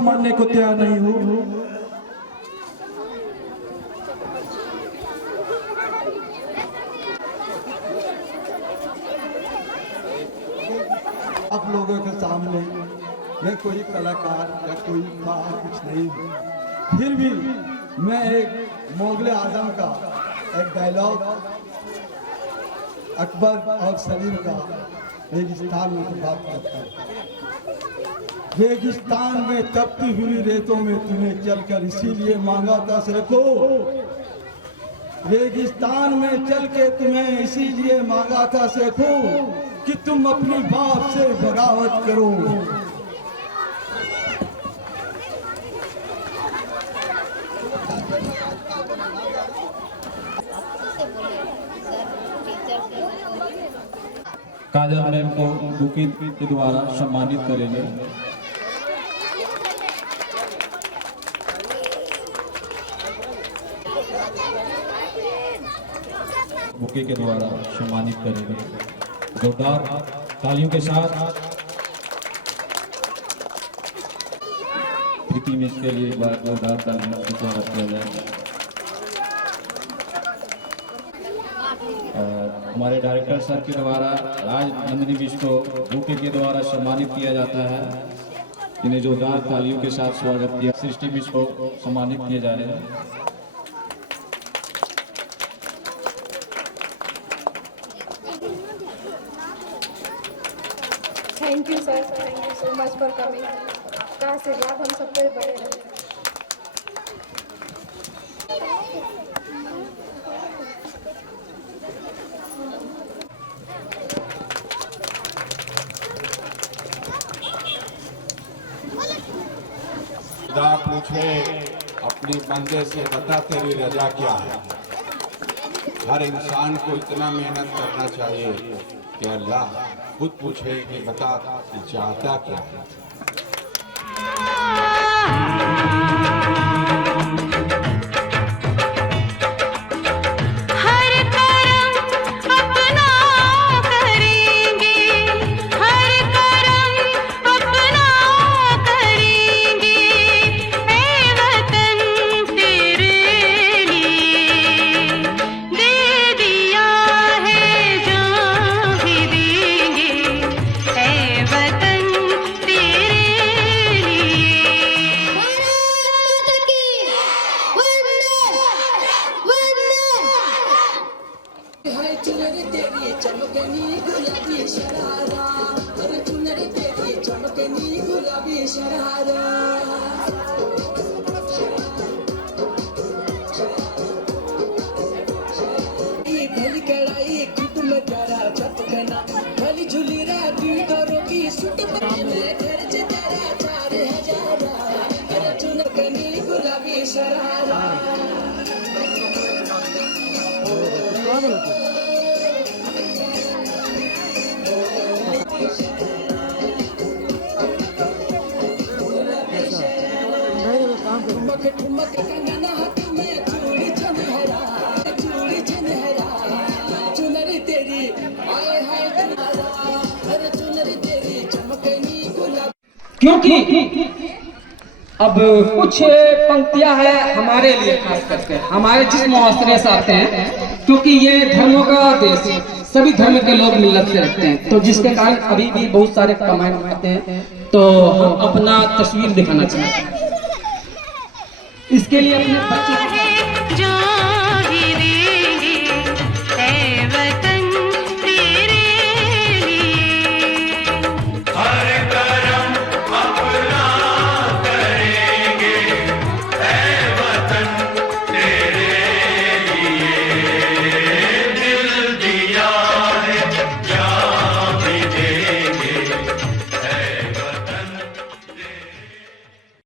मानने को तैयार नहीं हूँ। आप लोगों के सामने मैं कोई कलाकार या कोई कुछ नहीं हूँ, फिर भी मैं एक मुगल आजम का एक डायलॉग अकबर और सलीम का रेगिस्तान में बात करता हूँ। रेगिस्तान में तपती हुई रेतों में तुम्हें चलकर इसीलिए मांगा था सैको, रेगिस्तान में चल के तुम्हें इसीलिए मांगा था सैको कि तुम अपनी बाप से बगावत करो। काजल मैम को बुके के द्वारा सम्मानित करेंगे। बुके के द्वारा सम्मानित करेंगे। जोरदार तालियों के साथ प्रीति मिस के लिए एक बार जोरदार तालियों से स्वागत किया जाए। हमारे डायरेक्टर सर के द्वारा राज नंदिनी मिस को बुके के द्वारा सम्मानित किया जाता है। इन्हें जोरदार तालियों के साथ स्वागत किया। सृष्टि मिस को सम्मानित किए जा रहे हैं। Thank you sir, thank you so much for coming. का आशीर्वाद हम सब पे बने रहे। खुदा पूछे अपनी बंदे से, बता तेरी रजा क्या है। हर इंसान को इतना मेहनत करना चाहिए कि अल्लाह खुद पूछे कि बता तू चाहता क्या है। क्योंकि अब कुछ पंक्तियां हैं हमारे लिए, खास करके हमारे जिस मुआसरे से आते हैं, क्योंकि ये धर्मों का देश, सभी धर्म के लोग मिलत से रहते हैं, तो जिसके कारण अभी भी बहुत सारे कमेंट आते हैं। तो हम अपना तस्वीर दिखाना चाहते हैं, इसके लिए अपने बच्चों